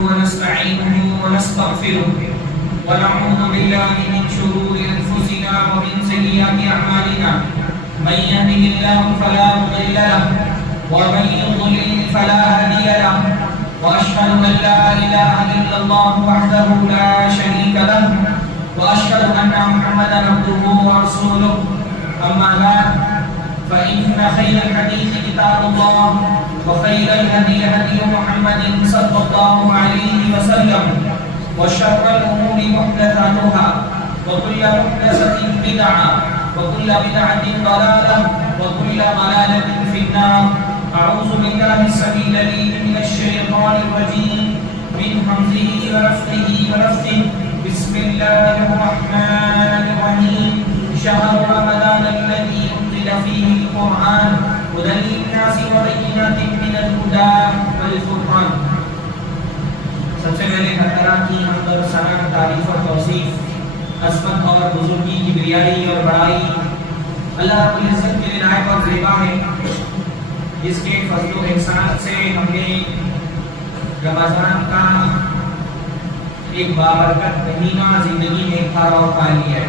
ونستعينه ونستغفره ونعوذ بالله من شرور أنفسنا ومن سيئات أعمالنا من يهده الله فلا مضل له ومن يضلل فلا هادي له وأشهد أن لا إله إلا الله وحده لا شريك له وأشهد أن محمدا عبده ورسوله أما بعد فإن خير الحديث كتاب الله وخير الهدي هدي محمد صلى الله عليه وسلم وشر الأمور محدثاتها وكل محدثة بدعة وكل بدعة ضلالة وكل ضلالة في النار. أعوذ بالله السميع العليم من الشيطان الرجيم من همزه ونفخه ونفثه. بسم الله الرحمن الرحيم. شهر رمضان الذي أنزل فيه القرآن هدى للناس وبينات من الهدى والفرقان. سب سے پہلے ہر طرح کی حمد و ثنا، تعریف اور توصیف، عظمت اور بزرگی، کبریائی اور بڑائی اللہ رب العزت کے لیے لائق اور زیبا ہے، جس کے فضل و احسان سے ہم نے رمضان کا ایک بابرکت مہینہ زندگی میں کھا اور پا لیا ہے،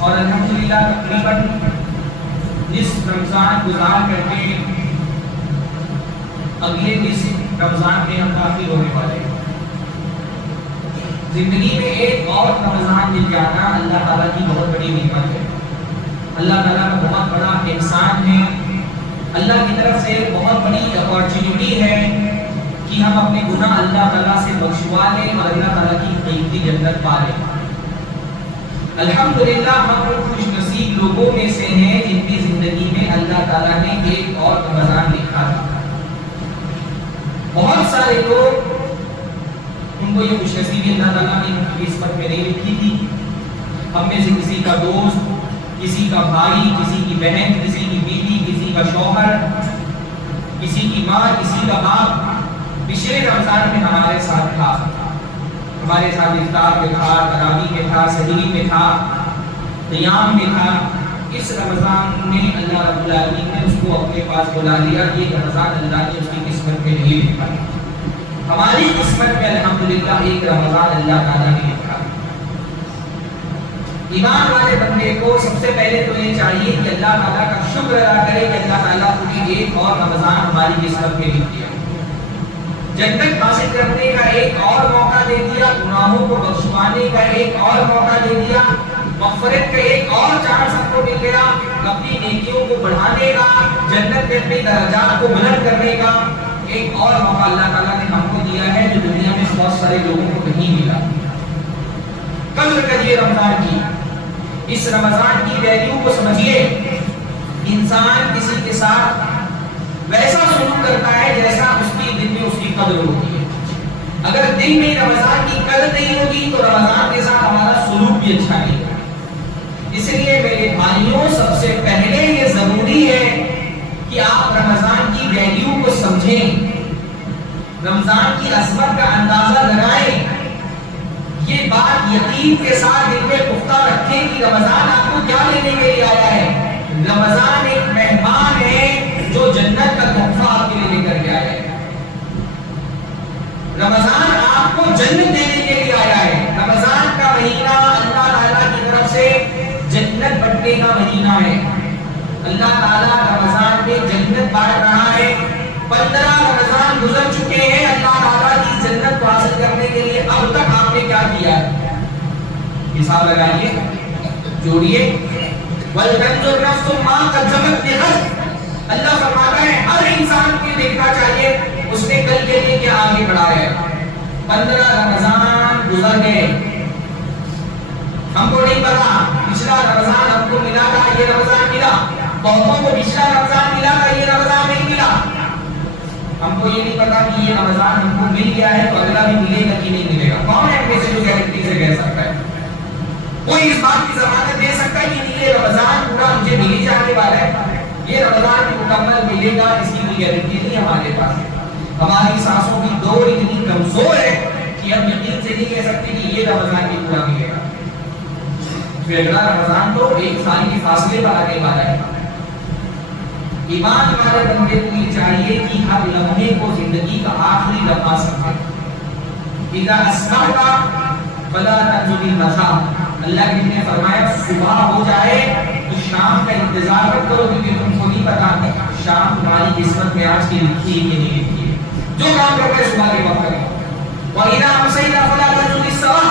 اور الحمدللہ تقریباً نصف رمضان گزار کر کے اگلے نصف رمضان میں ہم داخل ہونے والے ہیں. زندگی میں ایک اور رمضان مل جانا اللہ تعالیٰ کی بہت بڑی نعمت ہے، اللہ تعالیٰ کا بہت بڑا احسان ہے، اللہ کی طرف سے بہت بڑی اپارچونٹی ہے کہ ہم اپنے گناہ اللہ تعالیٰ سے بخشوا لیں اور اللہ تعالیٰ کی قیمتی جنت پا لیں. الحمدللہ ہم خوش نصیب لوگوں میں سے ہیں جن کی زندگی میں اللہ تعالیٰ نے ایک اور رمضان لکھا تھا. بہت سارے لوگ ان کو یہ خوش نصیبی اللہ تعالیٰ نے ان کی قسمت میں نہیں لکھی تھی. ہم میں سے کسی کا دوست، کسی کا بھائی، کسی کی بہن، کسی کی بیوی، کسی کا شوہر، کسی کی ماں، کسی کا باپ پچھلے رمضان میں ہمارے ساتھ تھا، ہمارے ساتھ افطار میں تھا، تراویح میں تھا، سحری میں تھا، قیام میں تھا. اس رمضان میں اللہ رب العالمین نے اس کو اپنے پاس بلا لیا. یہ رمضان اللہ نے اس کی قسمت میں نہیں لکھا، ہماری قسمت میں الحمدللہ ایک رمضان اللہ تعالیٰ نے لکھا. ایمان والے بندے کو سب سے پہلے تو یہ چاہیے کہ اللہ تعالیٰ کا شکر ادا کرے کہ اللہ تعالیٰ نے ایک اور رمضان ہماری قسمت میں لکھ دیا، جنت حاصل کرنے کا ایک اور موقع دے دیا، گناہوں کو بخشوانے کا ایک اور موقع دے دیا، مغفرت کا ایک اور چانس ہم کو مل گیا، اپنی نیکیوں کو بڑھانے کا، جنت میں اپنے درجات کو بلند کرنے کا ایک اور موقع اللہ تعالیٰ نے ہم کو دیا ہے جو دنیا میں بہت سارے لوگوں کو نہیں ملا. قدر کریے رمضان کی، اس رمضان کی ویلیو کو سمجھیے. انسان کسی کے ساتھ ویسا سلوک کرتا ہے جیسا اس کی دل میں اس کی قدر ہوتی ہے. اگر دل میں رمضان کی قدر نہیں ہوگی تو رمضان کے ساتھ ہمارا سلوک بھی اچھا نہیں ہوگا. اس لیے میرے بھائیوں سب سے پہلے یہ ضروری ہے کہ آپ رمضان کی ویلیو کو سمجھیں، رمضان کی عظمت کا اندازہ لگائیں. یہ بات یقین کے ساتھ دل میں پختہ رکھیں کہ رمضان آپ کو کیا لینے کے لیے آیا ہے. رمضان ایک مہمان ہے جو جنت کا تحفہ آپ کے لیے لے کر کے آیا ہے. رمضان آپ کو جنت دینے کے لیے آیا ہے. رمضان کا مہینہ اللہ تعالیٰ کی طرف سے جنت بانٹنے کا مہینہ ہے. اللہ تعالیٰ رمضان میں جنت بانٹ رہا ہے. 15 رمضان گزر چکے ہیں اللہ تعالیٰ کی جنت کو حاصل کرنے کے لیے. اب تک آپ نے کیا کیا ہے؟ حساب لگائیے، جوڑیے. وَلْتَنْظُرْ نَفْسٌ مَا قَدَّمَتْ لِغَدٍ. اللہ فرماتا ہے ہر انسان کو دیکھنا چاہیے اس نے کل کے لیے کیا آگے بڑھایا ہے. 15 رمضان گزر گئے، ہم کو نہیں پتا پچھلا رمضان ہم کو ملا تھا، یہ رمضان ملا. بہتوں کو پچھلا رمضان ملا تھا، یہ رمضان نہیں ملا. ہم کو یہ نہیں پتا کہ یہ رمضان ہم کو مل گیا ہے تو اگلا بھی ملے گا کہ نہیں ملے گا. کون ہے اپنے سے جو گارنٹی سے کہہ سکتا ہے؟ کوئی اس بات کی ضمانت دے سکتا ہے کہ یہ رمضان پورا مجھے مل ہی جانے والا ہے، یہ رمضان مکمل ملے گا، اس کی کوئی گارنٹی نہیں ہمارے پاس. ہماری سانسوں کی دوڑ اتنی کمزور ہے کہ ہم یقین سے نہیں کہہ سکتے کہ یہ رمضان بھی پورا ملے گا. پھر اگلا رمضان تو ایک سال کے فاصلے پر آنے والا ہے. ایمان والے بندے کو یہ چاہیے کہ ہر لمحے کو زندگی کا آخری لمحہ سمجھے. اذا اصبحت فلا تنظر المساء، اللہ کے نے فرمایا صبح ہو جائے تو شام کا انتظار مت کرو، کیونکہ تم کو نہیں پتا شام تمہاری قسمت میں آج کی لکھی ہے کہ نہیں لکھی ہے. جو کام کرنا ہے صبح کے وقت کرو. وَإِذَا أَمْسَيْتَ فَلَا تَنظُرِ السَّمَاءَ،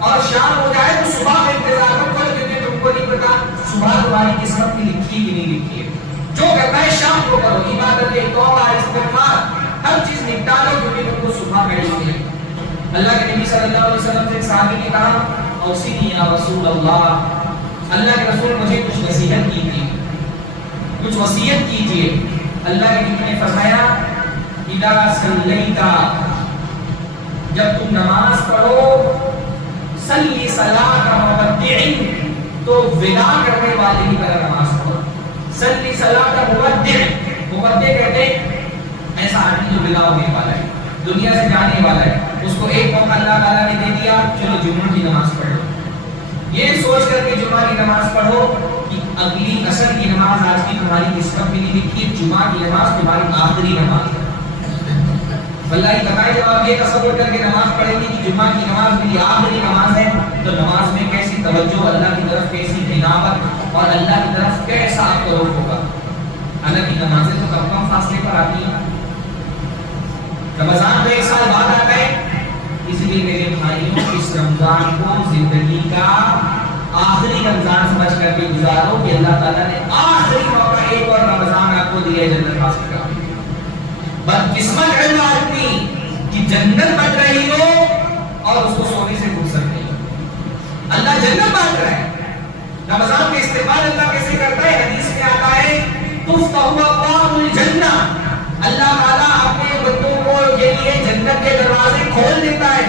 اور شام ہو جائے تو صبح کا انتظار مت کرو، کیونکہ تم کو نہیں پتا صبح تمہاری قسمت میں لکھی ہے کہ نہیں لکھی ہے. جو کرنا ہے شام کو کرو، عبادت توبہ استغفار ہر چیز نپٹا لو، کیونکہ تم کو صبح کا علم ہے. اللہ کے نبی صلی اللہ علیہ وسلم سے ایک صحابی نے کہا اوصینی یا رسول اللہ، اللہ کے رسول مجھے کچھ نصیحت کیجیے، کچھ وصیت کیجیے. اللہ کے نبی نے فرمایا اذا صلیت، جب تم نماز پڑھو صلی صلاۃ مودع، تو ودا کرنے والے کی طرح نماز پڑھو. صلی صلاۃ مودع، مودع کہتے ہیں ایسا آدمی جو ودا ہونے والا ہے، دنیا سے جانے والا ہے، اس کو ایک موقع اللہ تعالیٰ نے دے دیا چلو جمعہ کی نماز پڑھ لو. یہ سوچ کر کے جمعہ کی نماز پڑھو کہ اگلی عصر کی نماز آج کی تمہاری قسمت میں نہیں لکھی، جمعہ کی نماز تمہاری آخری نماز ہے. اللہ کی بتائے جب آپ یہ تصور کر کے نماز پڑھیں گے کہ جمعہ کی نماز میری آخری نماز ہے، تو نماز میں کیسی توجہ، اللہ کی طرف کیسی عنایت اور اللہ کی طرف کیسا آپ کا رخ ہوگا. حالانکہ نمازیں تو کم کم فاصلے پر آتی ہیں. رمضان تو ایک سال بعد آتا ہے، اس لیے میرے بھائیوں اس رمضان کو زندگی کا آخری رمضان سمجھ کر کے گزارو کہ اللہ تعالیٰ نے آخری موقع ایک اور رمضان آپ کو دیا ہے جنت حاصل کرنے. بدقسمت ہے وہ آدمی کہ جنت بچ رہی ہو اور اس کو سونے سے فرصت نہیں. اللہ جنت بانٹ رہا ہے. رمضان کے استقبال اللہ کیسے کرتا ہے؟ حدیث میں آتا ہے تفتح ابواب الجنہ، اللہ تعالیٰ اپنے بندوں کو کے لیے جنت کے دروازے کھول دیتا ہے،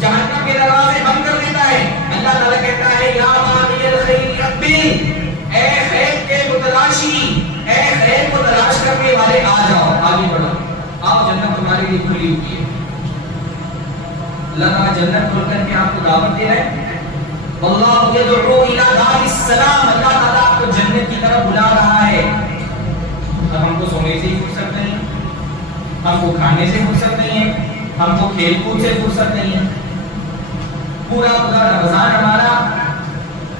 جہنم کے دروازے بند کر دیتا ہے. اللہ تعالیٰ کہتا ہے یا باغی الخیر اقبل، اے خیر کے متلاشی، اے خیر کو تلاش کرنے والے آ جاؤ، آگے بڑھو، آپ جنت تمہارے لیے کھلی ہوئی ہے. اللہ تعالیٰ جنت کھول کر کے آپ کو دعوت دے رہے ہیں. واللہ یدعو الی دار السلام، اللہ تعالیٰ آپ کو جنت کی طرف بلا رہا ہے. اب ہم کو سونے سے ہی فرصت نہیں، ہم کو کھانے سے فرصت نہیں ہے، ہم کو کھیل کود سے فرصت نہیں ہے. پورا رمضان ہمارا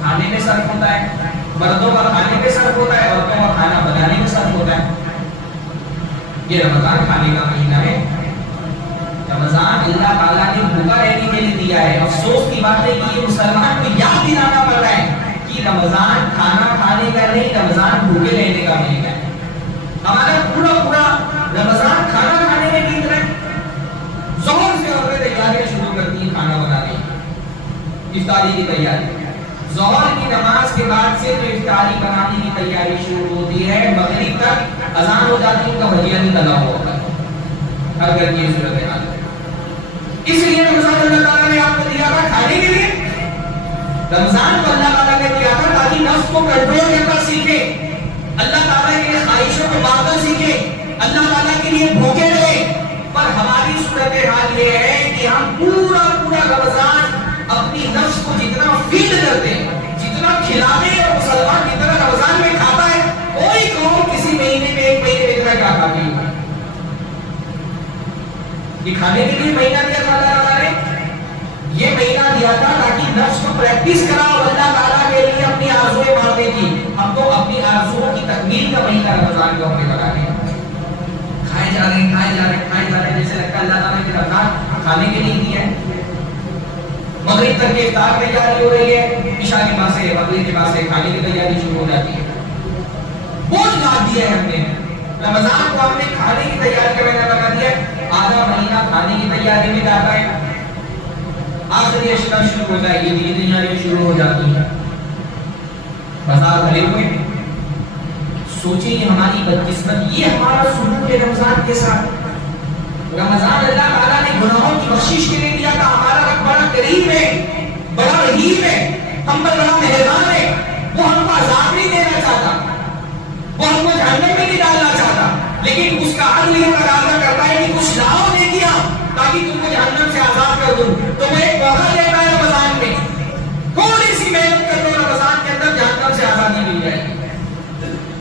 کھانے میں صرف ہوتا ہے، مردوں کا کھانے میں صرف ہوتا ہے، عورتوں کا کھانا بنانے میں صرف ہوتا ہے. یہ رمضان کھانے کا مہینہ ہے. رمضان اللہ تعالیٰ نے بھوکا رہنے کے لیے دیا ہے. افسوس کی بات ہے کہ یہ مسلمان کو یاد دلانا پڑ رہا ہے کہ رمضان کھانا کھانے کا نہیں، رمضان بھوکے رہنے کا مہینہ ہے. ہمارا پورا رمضان کھانا کھانے میں بیت رہا ہے. ظہر سے عورتیں تیاریاں شروع کرتی ہیں کھانا بنانے کی، افطاری کی تیاری. ظہر کی نماز کے بعد سے جو افطاری بنانے کی تیاری شروع ہوتی ہے، مغرب تک اذان ہو جاتی ہے، ان کا بھجیا نہیں تلا ہوا ہوتا ہے. ہر گھر کی یہ صورت حال ہے. اس لیے رمضان اللہ تعالیٰ نے آپ کو دیا تھا کھانے کے لیے. رمضان کو اللہ تعالیٰ نے دیا تھا تاکہ نفس کو کنٹرول کرنا سیکھے، اللہ تعالیٰ کے خواہشوں کو مارنا سیکھے، اللہ تعالیٰ کے لیے بھوکے رہے. پر ہماری صورتحال یہ ہے کہ ہم پورا رمضان اپنی نفس کو جتنا فیڈ کرتے ہیں، جتنا کھلاتے ہیں، اور مسلمان جتنا رمضان میں کھاتا ہے، کوئی قوم کسی مہینے میں ایک مہینے میں اتنا کیا کھاتی ہے. یہ کھانے کے لیے مہینہ دیا تھا اللہ تعالیٰ نے. یہ مہینہ دیا تھا تاکہ نفس کو پریکٹس کراؤ اللہ تعالیٰ کے لیے اپنی آرزویں مارنے کی. ہم کو اپنی آرزوؤں کی تکمیل کا مہینہ رمضان کو ہم نے بنا لیا. کھائے جا رہے ہیں، جیسے لگتا ہے اللہ تعالیٰ نے رمضان کھانے کے لیے دیا ہے. مغرب تک کے افطار تیاری ہو رہی ہے، عشاء کے بعد سے مغرب کے بعد سے کھانے کی تیاری شروع ہو جاتی ہے. بہت لاد دیا ہے ہم نے. رمضان کو ہم نے کھانے کی تیاری کا مہینہ بنا دیا ہے. آدھا مہینہ کھانے کی تیاری میں جاتا ہے، آخری اشیاء شروع ہوتا ہے، یہ تیاریاں شروع ہو جاتی ہیں. بازار بھرے ہوئے ہیں. سوچیں ہماری بدقسمت، یہ ہمارا سلوک ہے رمضان کے ساتھ. رمضان اللہ تعالیٰ نے گناہوں کی بخشش کے لیے دیا تھا. ہمارا رب بڑا کریم ہے، بڑا رحیم ہے، ہم پر بڑا مہربان ہے. وہ ہم کو عذاب نہیں دینا چاہتا، وہ ہم کو جہنم میں نہیں ڈالنا چاہتا، لیکن اس کا عدل یہ تقاضا کرتا ہے کہ کچھ لاؤ دے دیا تاکہ تم کو جہنم سے آزاد کر دوں. تمہیں ایک موقع دیتا ہے رمضان میں، تھوڑی سی محنت کر لو، رمضان کے اندر جہنم سے آزادی مل جائے گی.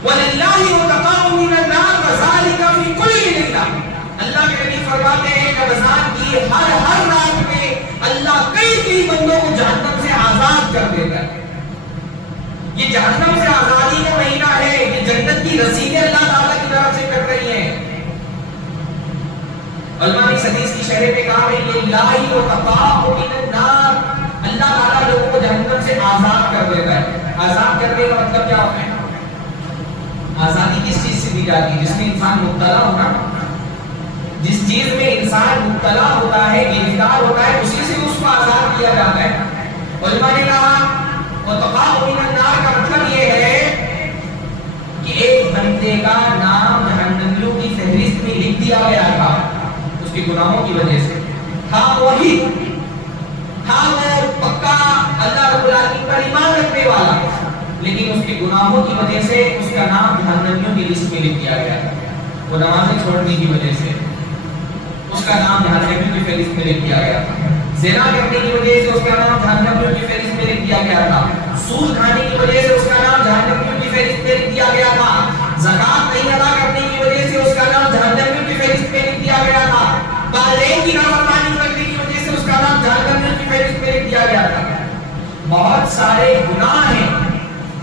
وَلِلَّهِ مُتَقَاءٌ فرماتے ہیں رمضان کی ہر رات میں اللہ کئی بندوں کو جہنم سے آزاد کر دیتا ہے. یہ جہنم سے آزادی کا مہینہ ہے. یہ جنت کی رسیدیں اللہ تعالیٰ کی طرف سے کر رہی ہیں. علماء نے اس حدیث کی شرح میں کہا ہے یہ لائی و تقاء من النار. اللہ تعالیٰ لوگوں کو جہنم سے آزاد کر دیتا ہے. آزاد کرنے کا مطلب کیا ہوتا ہے؟ آزادی کس چیز سے دی جاتی ہے؟ جس میں انسان مبتلا ہونا، جس چیز میں انسان مبتلا ہوتا ہے، گرفتار ہوتا ہے، اسی سے اس کو آزاد کیا جاتا ہے. علماء نے کہا وتقاء من النار کا مطلب یہ ہے کہ ایک بندے کا نام جہنمیوں کی فہرست میں لکھ دیا گیا تھا اس کے گناہوں کی وجہ سے. وہی وہ پکا اللہ رب العالمین پر ایمان رکھنے والا، لیکن اس کے گناہوں کی وجہ سے اس کا نام جہنمیوں کی لسٹ میں لکھ دیا گیا. وہ نمازیں چھوڑنے کی وجہ سے اس کا نام جہنمیوں کی فہرست میں لکھ دیا گیا تھا. زنا کرنے کی وجہ سے اس کا نام جہنمیوں کی فہرست میں لکھ دیا گیا تھا. سود کھانے کی وجہ سے اس کا نام جہنمیوں کی فہرست میں لکھ دیا گیا تھا. زکات نہیں ادا کرنے کی وجہ سے اس کا نام جہنمیوں کی فہرست میں لکھ دیا گیا تھا. والدین کی نافرمانی کرنے کی وجہ سے اس کا نام جہنمیوں کی فہرست میں لکھ دیا گیا تھا. بہت سارے گناہ ہیں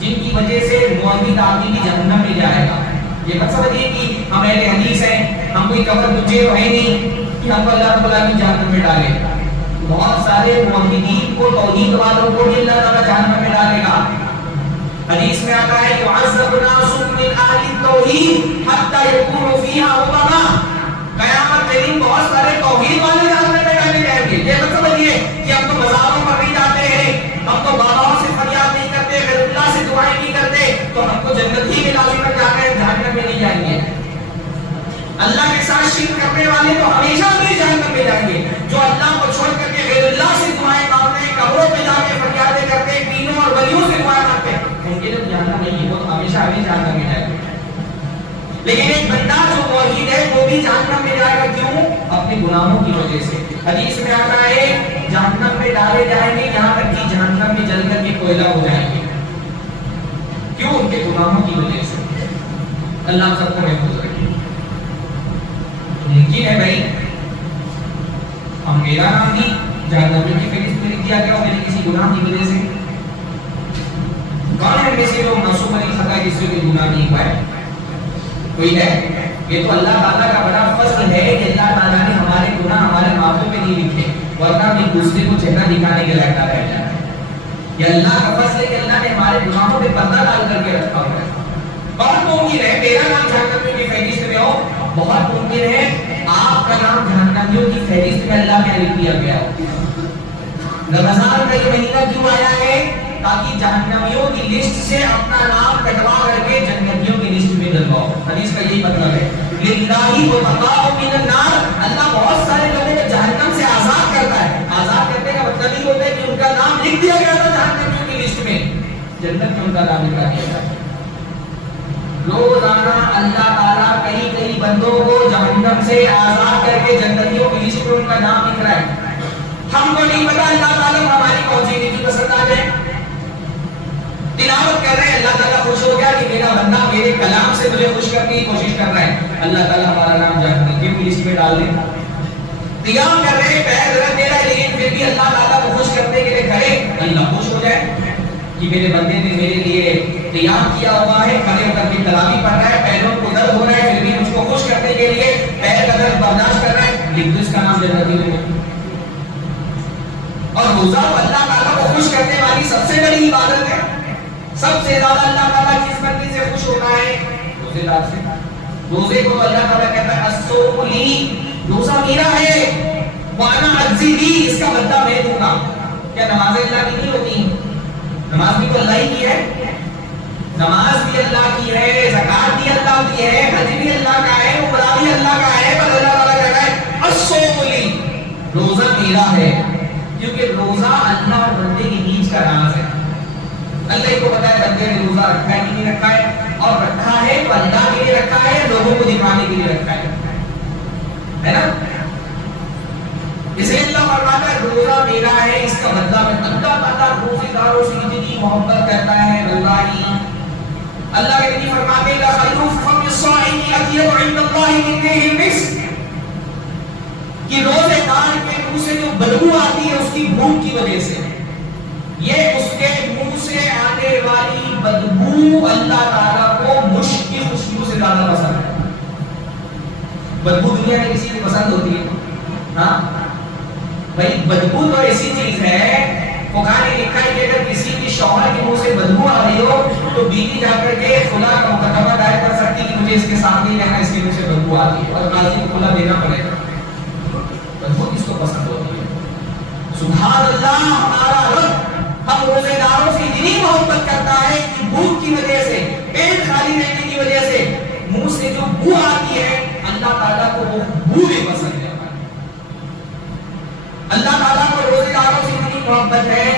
جن کی وجہ سے مومن آدمی بھی جہنم میں جائے گا. یہ مت سمجھیے کہ ہم اہل حدیث ہیں، ہم کوئی کفر مجھے ہے نہیں کہ ہم کو اللہ رب العالمین جہنم میں ڈالے. بہت سارے موحدین کو، توحید والوں کو بھی اللہ تعالیٰ جہنم میں ڈالے گا. حدیث میں آتا ہے کہ عذب ناس من اہل التوحید حتی یکونوا فیہا امما. قیامت کے دن بہت سارے توحید والے جہنم میں ڈالے جائیں گے. یہ مت سمجھیے کہ ہم تو مزاروں پر نہیں جاتے ہیں، ہم تو باباؤں سے فریاد نہیں کرتے، غیر اللہ سے دعائیں نہیں کرتے، تو ہم کو جنت ہی میں لازم جا کر جہنم میں نہیں جائیں گے. اللہ کے ساتھ شرک کرنے والے تو ہمیشہ میں جہنم میں جائیں گے. جو اللہ کو چھوڑ کر کے غیر اللہ سے دعائیں مانگتے ہیں، قبروں پہ جا کے فریادیں کرتے ہیں، دینوں اور ولیوں سے دعائیں مانگتے ہیں، ان کے لیے جہنم نہیں ہے، وہ تو ہمیشہ جہنم میں جائیں گے. لیکن ایک بندہ جو موحد ہے وہ بھی جہنم میں جائے گا. کیوں؟ اپنے گناہوں کی وجہ سے. حدیث میں آتا ہے جہنم میں ڈالے جائیں گے یہاں تک کہ جہنم میں جل کر کے کوئلہ ہو جائیں گے. کیوں؟ ان کے گناہوں کی وجہ سے. اللہ ہم سب کو محفوظ رکھے. ممکن ہے بھائی ہم میرا نام بھی جہنم کی فہرست میں لکھ دیا گیا اور میرے کسی گناہ کی وجہ سے. کون ہے میں سے لوگ معصوم نہیں سکتا جس سے کوئی گناہ نہیں ہوا ہے؟ کوئی ہے؟ یہ تو اللہ تعالیٰ کا بڑا فضل ہے کہ اللہ تعالیٰ نے ہمارے گناہ ہمارے ماتھوں پہ نہیں لکھے، ورنہ ہم ایک دوسرے کو چہرہ دکھانے کے لائق رہ جاتے ہیں. یہ اللہ کا فضل ہے کہ اللہ نے ہمارے گناہوں پہ پردہ ڈال کر کے رکھا ہوا ہے. بہت ممکن ہے میرا نام جہنمیوں کی فہرست میں ہو، بہت ممکن ہے آپ کا نام جہنمیوں کی فہرست میں اللہ نے لکھ دیا گیا ہو. رمضان کا یہ مہینہ کیوں آیا ہے؟ تاکہ جہنمیوں کی لسٹ سے اپنا نام کٹوا کر کے جنتیوں کی لسٹ میں ڈلواؤ. حدیث کا یہی مطلب ہے. للہ وتقاء من النار. اللہ بہت سارے لوگوں کو جہنم سے آزاد کرتا ہے. آزاد کرنے کا مطلب یہ ہوتا ہے کہ ان کا نام لکھ دیا گیا تھا جہنمیوں کی لسٹ میں، جنت میں ان کا نام لکھا دیا گیا. روزانہ اللہ تعالیٰ کئی بندوں کو جہنم سے آزاد کر کے جنتیوں کی لسٹ میں ان کا نام لکھ رہا ہے. ہم کو نہیں پتا اللہ تعالیٰ ہماری کون سی نیکی پسند آ جائے. تلاوت کر رہے ہیں، اللہ تعالیٰ خوش ہو گیا کہ میرا بندہ میرے کلام سے مجھے خوش کرنے کی کوشش کر رہا ہے، اللہ تعالیٰ ہمارا نام جہنمیوں کی لسٹ میں ڈال دے. قیام کر رہے ہیں، پیر رکھ دے رہا ہے، لیکن پھر بھی اللہ تعالیٰ کو خوش کرنے کے لیے کھڑے، اللہ خوش ہو جائے کہ میرے بندے نے میرے لیے قیام کیا ہوا ہے، کھڑے ہو کر کے تراویح پڑھ رہا ہے، پیروں کو درد ہو رہا ہے، پھر بھی مجھ کو خوش کرنے کے لیے پیر کا درد برداشت کر رہا ہے، لیکن اس کا نام جنتی میں. اور روزہ اللہ تعالیٰ کو خوش کرنے والی سب سے بڑی عبادت ہے. سب سے زیادہ اللہ تعالیٰ کس بندے سے خوش ہوتا ہے؟ روزے دار سے. روزے کو اللہ تعالیٰ کہتا ہے الصوم لی، روزہ میرا ہے، وانا اجزی بی، اس کا بدلہ میں دوں گا. کیا نمازیں اللہ کی نہیں ہوتی؟ نماز بھی تو اللہ ہی کی ہے، نماز بھی اللہ کی ہے، زکات بھی اللہ کی ہے، حج بھی اللہ کا ہے، عمرہ بھی اللہ کا ہے، پر اللہ تعالیٰ کہتا ہے الصوم لی، روزہ میرا ہے. کیونکہ روزہ اللہ اور بندے کے بیچ کا راز ہے. اللہ کو پتا ہے بندے نے روزہ رکھا ہے کہ نہیں رکھا ہے، اور رکھا ہے تو اللہ کے لیے رکھا ہے، لوگوں کو دکھانے کے لیے رکھا ہے نا. اسے اللہ فرماتا ہے روزہ میرا ہے، اس کا بدلہ میں. اللہ تعالیٰ روزے داروں سے اتنی محبت کرتا ہے. واللہ اللہ کے نبی فرماتے ہیں خیرُ فم الصائم اطیب عند اللہ من ريح المسک. کہ روزے دار کے منہ سے جو بدبو آتی ہے اس کی بھوک کی وجہ سے، یہ اس کے منہ سے آنے والی بدبو اللہ تعالیٰ کو مشک کی خوشبو سے زیادہ پسند ہے۔ بدبو دنیا میں کسی کو پسند ہوتی ہے؟ ہاں بھائی، بدبو تو ایسی چیز ہے، فقہاء نے لکھا ہے کہ اگر کسی کی شوہر کے منہ سے بدبو آ رہی ہو تو بیوی جا کر کے خلا کا مقدمہ دائر کر سکتی کہ مجھے اس کے ساتھ نہیں رہنا، اس کے منہ سے بدبو آ رہی ہے، اور قاضی کو خلا دینا پڑے گا۔ بدبو کس کو پسند ہوتی ہے؟ سبحان اللہ، ہمارا رب ہم روزے داروں سے اتنی محبت کرتا ہے کہ بھوک کی وجہ سے، پیٹ خالی رہنے کی وجہ سے منہ سے جو بو آتی ہے، اللہ تعالیٰ کو وہ بو بھی پسند ہے۔ اللہ تعالیٰ کو روزے داروں سے اتنی محبت ہے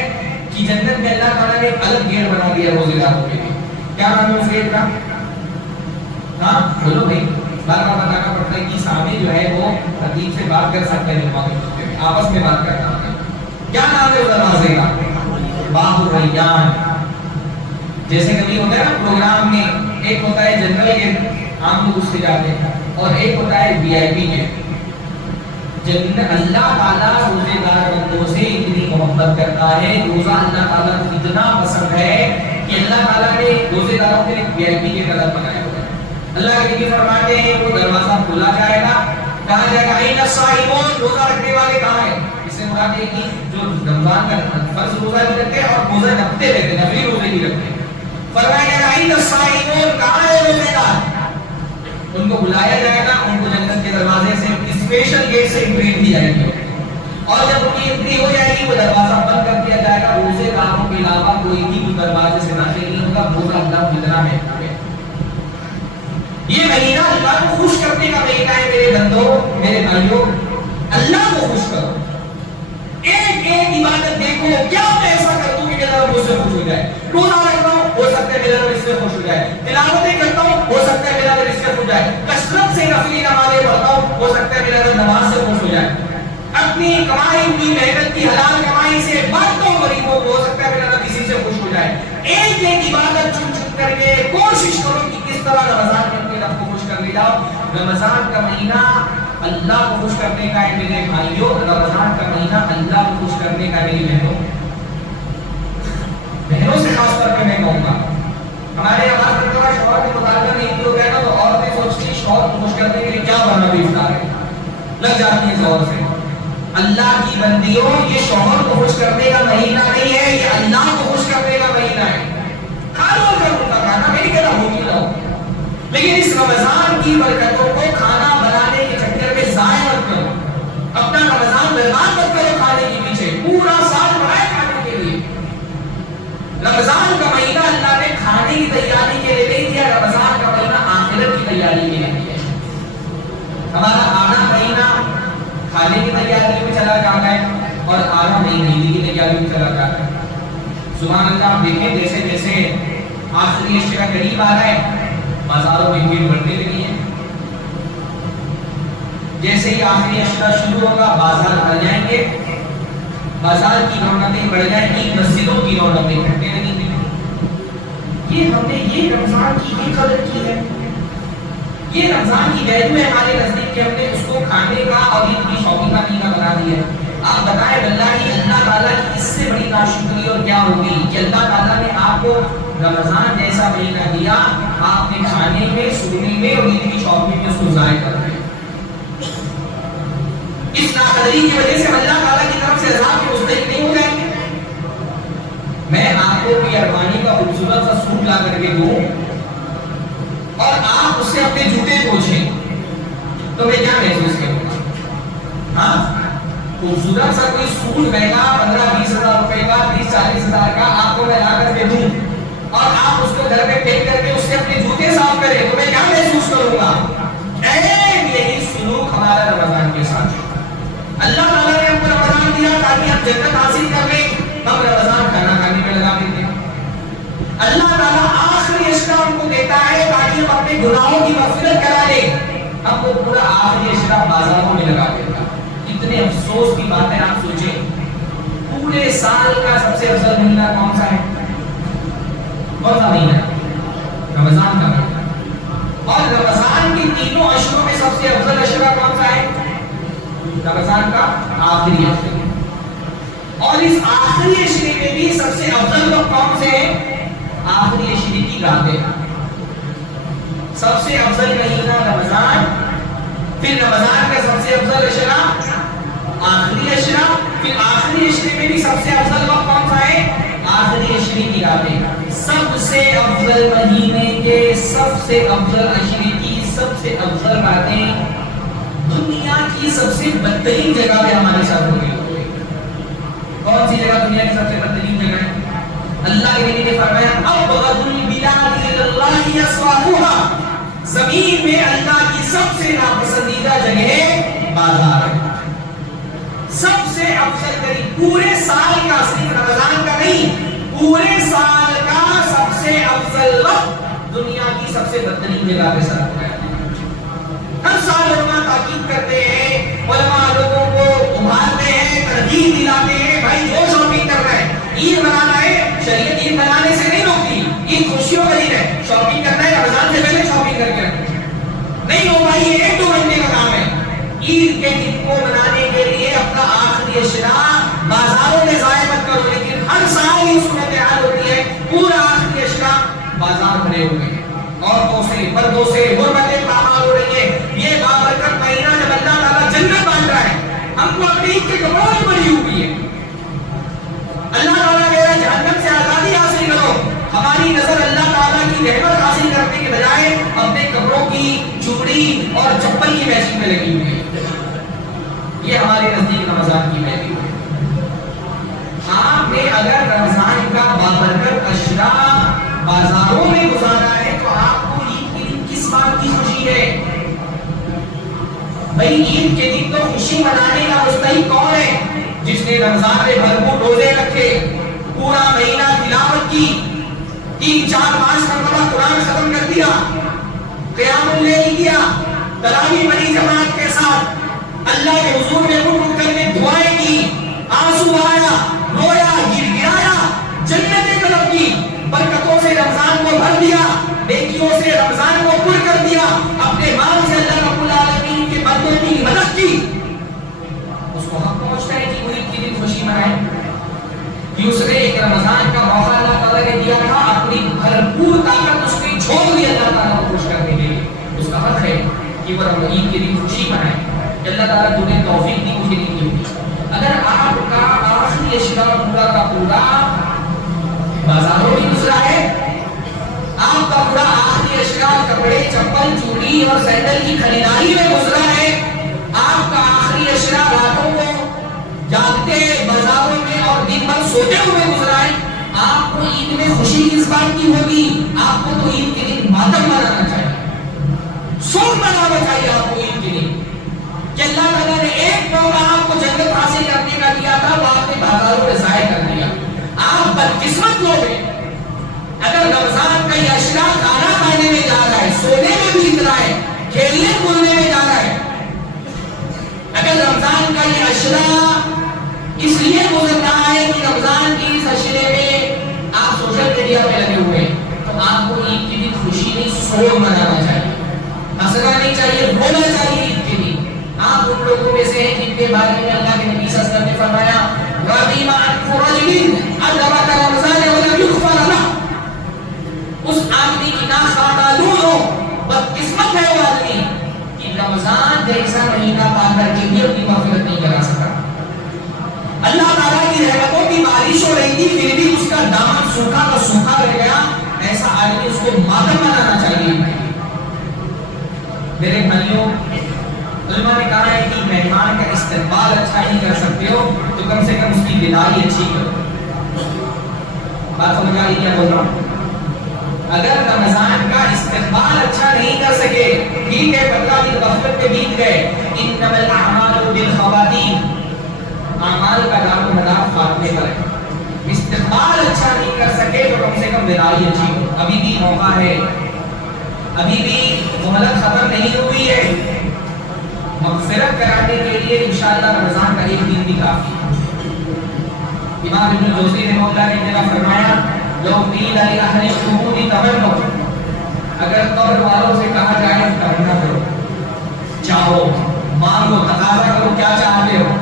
کہ جنت میں اللہ تعالیٰ نے ایک الگ گیٹ بنا دیا روزے داروں کے لیے۔ کیا نام ہے اس گیٹ کا؟ ہاں بولو بھائی، بار بار بتانا پڑتا ہے کہ سامنے جو ہے وہ خطیب سے بات کر سکتے ہیں، آپس میں بات کرنا ہے۔ کیا نام ہے اس دروازے کا؟ باب الریان۔ جیسے کبھی ہوتا ہے نا پروگرام میں، ایک ہوتا ہے جنرل گیٹ، عام لوگ اس سے جاتے ہیں، اور ایک ہوتا ہے وی آئی پی گیٹ۔ اللہ تعالیٰ روزے دار بندوں سے اتنی محبت کرتا ہے، روزہ اللہ تعالیٰ کو اتنا پسند ہے کہ اللہ تعالیٰ نے روزے داروں کے لیے وی آئی پی گیٹ الگ بنایا ہوا ہے۔ اللہ کے نبی فرماتے ہیں وہ دروازہ کھولا جائے گا، کہا جائے گا این الصائمون، روزہ رکھنے والے کہاں ہیں؟ اس سے مراد ہے کہ جو رمضان کا فرض روزہ بھی رکھتے ہیں اور روزہ رکھتے رہتے، نفلی روزے بھی رکھتے ہیں۔ فرمایا جائے گا این الصائمون، کہاں ہے روزے دار؟ ان کو بلایا جائے گا، ان کو جنت کے دروازے سے اسپیشل گیٹ سے انٹری دی جائے گی، اور جب ان کی انٹری ہو جائے گی وہ دروازہ بند کر دیا جائے گا، روزے داروں کے علاوہ کوئی بھی اس دروازے سے داخل نہیں ہوگا۔ روزہ اللہ کتنا محبوب ہے۔ یہ مہینہ اللہ کو خوش کرنے کا مہینہ ہے میرے بندوں، میرے بھائیوں، اللہ کو خوش کرو۔ ایک ایک عبادت دیکھو، کیا میں ایسا کر دوں کہ میرا رب مجھ سے خوش ہو جائے؟ روزہ رکھتا ہوں، ہو سکتا ہے میرا رب اس سے خوش ہو جائے۔ تلاوتیں کرتا ہوں، ہو سکتا ہے میرا رب اس سے خوش ہو جائے۔ کثرت سے نفلی نمازیں پڑھتا ہوں، ہو سکتا ہے میرا رب نماز سے خوش ہو جائے۔ اپنی کمائی ہوئی محنت کی حلال کمائی سے بانٹتا ہوں غریبوں کو، ہو سکتا ہے میرا رب اسی سے خوش ہو جائے۔ ایک ایک عبادت چن چن کر کے کوشش کرو کہ کس طرح رمضان میں اپنے رب کو خوش کر لے جاؤ۔ رمضان کا مہینہ اللہ کو خوش کرنے کا ہے میرے بھائیوں، رمضان کا مہینہ اللہ کو خوش کرنے کا ہے میری بہنوں۔ بہنوں سے خاص طور پہ میں کہوں گا، ہمارے آواز کرتے ہوئے شوہر کے مطالبہ نہیں ہو گیا نا تو عورتیں سوچتی شوہر کو خوش کرنے کے لیے کیا بنا بھی افطار ہے، لگ جاتی ہے زور سے۔ اللہ کی بندیوں، یہ شوہر کو خوش کرنے کا مہینہ نہیں ہے، یہ اللہ کو خوش کرنے کا مہینہ ہے۔ کھانا ضرور کا کھانا، میری کہنا ہو کی رہو، لیکن اس رمضان کی برکتوں کو کھانا بنانے کے چکر میں ضائع مت کرو، اپنا رمضان برباد مت کرو کھانے کے پیچھے۔ پورا سال بنائے کھانے کے لیے۔ رمضان کا مہینہ اللہ نے کھانے کی تیاری کے لیے نہیں دیا، رمضان کا مہینہ آخرت کی تیاری کے لیے دیا۔ ہمارا آنا مہینہ کھانے کی تیاری میں چلا جاتا ہے اور آنا مہینہ عید کی تیاری میں چلا جاتا ہے۔ سبحان اللہ، آپ دیکھیں جیسے جیسے آخری اشرا قریب آ رہا ہے، بازاروں میں بھیڑ بڑھنے لگی ہے۔ جیسے ہی آخری اشرا شروع ہوگا بازار بڑھ جائیں گے، بازار کی رونقیں بڑھ جائیں گی، مسجدوں کی رونقیں گھٹنے لگیں گی۔ یہ ہم نے یہ رمضان کی یہ قدر کی ہے، یہ رمضان کی ویلیو ہے ہمارے نزدیک کہ ہم نے اس کو کھانے کا اور عید کی شاپنگ کا مہینہ بنا دیا ہے۔ آپ بتائیں اللہ تعالیٰ کی اس سے بڑی ناشکری اور کیا ہوگی کہ اللہ تعالیٰ نے آپ کو رمضان جیسا مہینہ دیا، آپ نے کھانے میں، سونے میں اور عید کی شاپنگ میں اس کو ضائع کر دیا۔ اس ناقدری کی وجہ سے اللہ تعالیٰ کی طرف سے عذاب کے مستحق نہیں ہو جائیں گے۔ میں آپ کو کوئی ارمانی کا خوبصورت سا سوٹ لا کر کے دوں اور آپ اس سے اپنے جوتے پوچھیں تو میں کیا محسوس کروں گا؟ ہاں، خوبصورت سا کوئی سوٹ مہنگا 15-20 ہزار روپے کا، 30-40 ہزار کا آپ کو میں لا کر کے دوں اور آپ اس کو گھر میں پھینک کر کے اس سے اپنے جوتے صاف کریں تو میں کیا محسوس کروں گا؟ یہی سلوک ہمارا رمضان کے ساتھ۔ اللہ تعالیٰ نے ہم کو رمضان دیا تاکہ ہم جنت حاصل کر لیں، ہم رمضان کھانا کھانے میں لگا دیتے ہیں۔ اللہ تعالیٰ آخری اشرا ہم کو دیتا ہے تاکہ ہم اپنے گناہوں کی مغفرت کرا لیں، ہم کو پورا آخری اشرا بازاروں میں لگا دیتا۔ اتنے افسوس کی بات ہے، آپ سوچیں پورے سال کا سب سے افضل مہینہ کون سا ہے؟ کون سا مہینہ؟ رمضان کا مہینہ۔ اور رمضان کی تینوں اشروں میں سب سے افضل اشرا کون سا ہے؟ رمضان کا آخری اشرے، اور اس آخری اشرے میں بھی سب سے افضل وقت کون سے ہے؟ آخری اشرے کی راتیں۔ سب سے افضل مہینہ رمضان، پھر رمضان کا سب سے افضل اشرا آخری اشرا، پھر آخری اشرے میں بھی سب سے افضل وقت کون سا ہے؟ آخری اشرے کی راتیں۔ سب سے افضل مہینے کے سب سے افضل اشرے کی سب سے افضل راتیں دنیا کی سب سے بدترین جگہ پہ ہمارے ساتھ ہو گئی۔ کون سی جگہ دنیا کی سب سے بدترین جگہ ہے؟ اللہ کے نبی نے فرمایا ابغض البلاد الی اللہ اسواقها، زمین میں اللہ کی سب سے ناپسندیدہ جگہ بازار ہے۔ سب سے افضل ترین پورے سال کا، صرف رمضان کا نہیں، پورے سال کا سب سے افضل وقت دنیا کی سب سے بدترین جگہ پہ سر ہو گیا۔ ہر سال علماء تاکید کرتے ہیں، علماء لوگوں کو ابھارتے ہیں، ترغیب دلاتے ہیں، بھائی جو شاپنگ کرنا ہے، عید منانا ہے، شریعت عید منانے سے نہیں روکتی، عید خوشیوں کا دن ہے، شاپنگ کرنا ہے رمضان سے پہلے شاپنگ کر کے نہیں ہو بھائی، یہ 1-2 گھنٹے کا کام ہے۔ عید کے دن کو منانے کے لیے اپنا آخری اشرا بازاروں میں ضائع مت کرو، لیکن ہر سال یہ صورتحال ہوتی ہے، پورا آخری اشرا بازار بھرے ہوئے ہیں، عورتوں سے، مردوں سے، حرمتیں پامال ہو رہی ہیں۔ یہ بابرکت مہینہ جب اللہ تعالیٰ جنت بانٹ رہا ہے، ہم کو اپنے عید کے کپڑوں میں بڑی ہوئی ہے۔ اللہ تعالیٰ کہہ رہا ہے جہنم سے آزادی حاصل کرو، ہماری نظر اللہ تعالیٰ کی رحمت حاصل کرنے کے بجائے اپنے کپڑوں کی، چوڑی اور چپل کی میچنگ میں لگی ہوئی ہے۔ یہ ہمارے نزدیک رمضان کی میچنگ ہے۔ آپ نے اگر رمضان کا بابرکت اشرا بازاروں میں گزارا ہے تو آپ کو عید کے دن کس بات کی خوشی ہے؟ بھائی عید کے دن تو خوشی منانے کا مستحق کون ہے؟ جس نے رمضان میں بھرپور روزے رکھے، پورا مہینہ تلاوت کی، 3-4-5 مرتبہ قرآن ختم کر دیا، قیام اللیل کیا، تراویح پڑھی جماعت کے ساتھ، اللہ کے حضور میں اٹھ کر کے دعائیں کی، آنسو آیا، رویا، گر گرایا، جنتیں طلب کی، برکتوں سے رمضان کو بھر دیا، نیکیوں سے رمضان کو پر کر دیا، اپنے مال سے اللہ رب العالمین کے بندوں کی مدد کی، اس کو حق پہنچتا ہے کہ وہ عید کے دن خوشی منائے کہ اس نے ایک رمضان کا موقع اللہ تعالیٰ نے دیا تھا، اپنی بھرپور طاقت اس نے چھوڑ دی اللہ تعالیٰ کو خوش کرنے کے لیے۔ اس کا حق ہے کہ وہ عید کے دن خوشی منائے کہ اللہ تعالیٰ تمہیں توفیق دی، مجھے نہیں دی ہوگی۔ اگر آپ کا آخری اشرا پورا کا پورا بازاروں میں گزرا ہے، آپ کا پورا آخری اشرا کپڑے، چپل، چوڑی اور سینڈل کی خریداری میں گزرا ہے، آپ کا آخری اشرا راتوں کو جاگتے بازاروں میں اور دن بھر سوتے ہوئے گزرا ہے، آپ کو عید میں خوشی کس بات کی ہوگی؟ آپ کو تو عید کے دن ماتم منانا چاہیے، سوگ منانا چاہیے آپ کو عید کے دن کہ اللہ تعالیٰ نے ایک موقع آپ کو جنت حاصل کرنے کا دیا تھا، وہ آپ نے بازاروں میں ضائع کر دیا۔ آپ بدقسمت لوگ ہیں۔ اگر رمضان کا یہ اشرا کھانا کھانے میں جا رہا ہے، سونے میں بیت رہا ہے، کھیلنے کودنے میں جا رہا ہے، اگر رمضان کا یہ اشرا اس لیے گزر رہا ہے کہ رمضان کی اس اشرے میں آپ سوشل میڈیا پہ لگے ہوئے ہیں، تو آپ کو عید کے دن خوشی نہیں، سوگ منانا چاہیے، ہنسنا نہیں چاہیے، رونا چاہیے عید کے دن۔ آپ ان لوگوں میں سے ہیں جن کے بارے میں اللہ کے نبی صلی اللہ علیہ وسلم نے فرمایا وَعِمَ أَنْفُ رَجُلٍ أَدْرَكَ رَمَضَانَ وَلَمْ يُغْفَرْ لَهُ، اس آدمی کی ناخوالود ہو، بدقسمت ہے وہ آدمی کہ رمضان جیسا مہینہ پا کر کے بھی اپنی مغفرت نہیں کرا سکا۔ اللہ تعالیٰ کی رحمتوں کی بارش ہو رہی تھی، پھر بھی اس کا دامن سوکھا کا سوکھا رہ گیا، ایسا آدمی اس کو ماتم منانا چاہیے۔ میرے بھائیوں، علماء نے کہا ہے کہ مہمان کا استقبال اچھا نہیں کر سکتے ہو تو کم سے کم اس کی وداعی اچھی کرو۔ بات سمجھ آئی کیا بول رہا ہوں؟ اگر رمضان کا استقبال اچھا نہیں کر سکے، ٹھیک ہے 15 دن غفلت میں بیت گئے، انما الاعمال بالخواتیم، اعمال کا دار و مدار خاتمے پر ہے۔ استقبال اچھا نہیں کر سکے تو کم سے کم وداعی اچھی کرو، ابھی بھی موقع ہے، ابھی بھی مہلت ختم نہیں ہوئی ہے، مغفرت کرانے کے لیے انشاءاللہ رمضان کا ایک دن بھی کافی ہے۔ امام ابن جوزی رحمہ اللہ نے جگہ فرمایا لو قیل لأہل القبور تمنوا، اگر قبر والوں سے کہا جائے تمنا کرو، چاہو مانگو، تقاضا کرو کیا چاہتے ہو.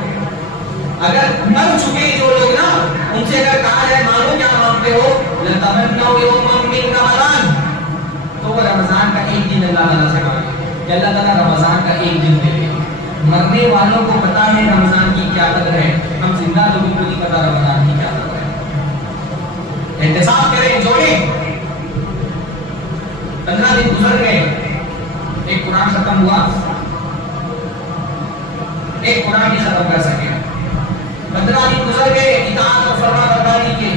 اگر مر چکے جو لوگ نا ان سے اگر کہا جائے مانگو کیا مانگتے ہو، لَتَمَنَّوْا يَوْمًا مِّن رَمَضَانَ، تو وہ رمضان کا ایک دن اللہ تعالیٰ سے مانگے کہ اللہ تعالیٰ رمضان کا ایک دن دے دے. مرنے والوں کو پتا ہے رمضان کی کیا قدر ہے، ہم زندہ لوگوں کو نہیں پتا رمضان کی کیا قدر ہے. احتساب کریں، جوڑیں. 15 دن گزر گئے، ایک قرآن ختم ہوا، ایک قرآن بھی ختم کر سکے. 15 دن گزر گئے، اطاعت اور فرما برداری کے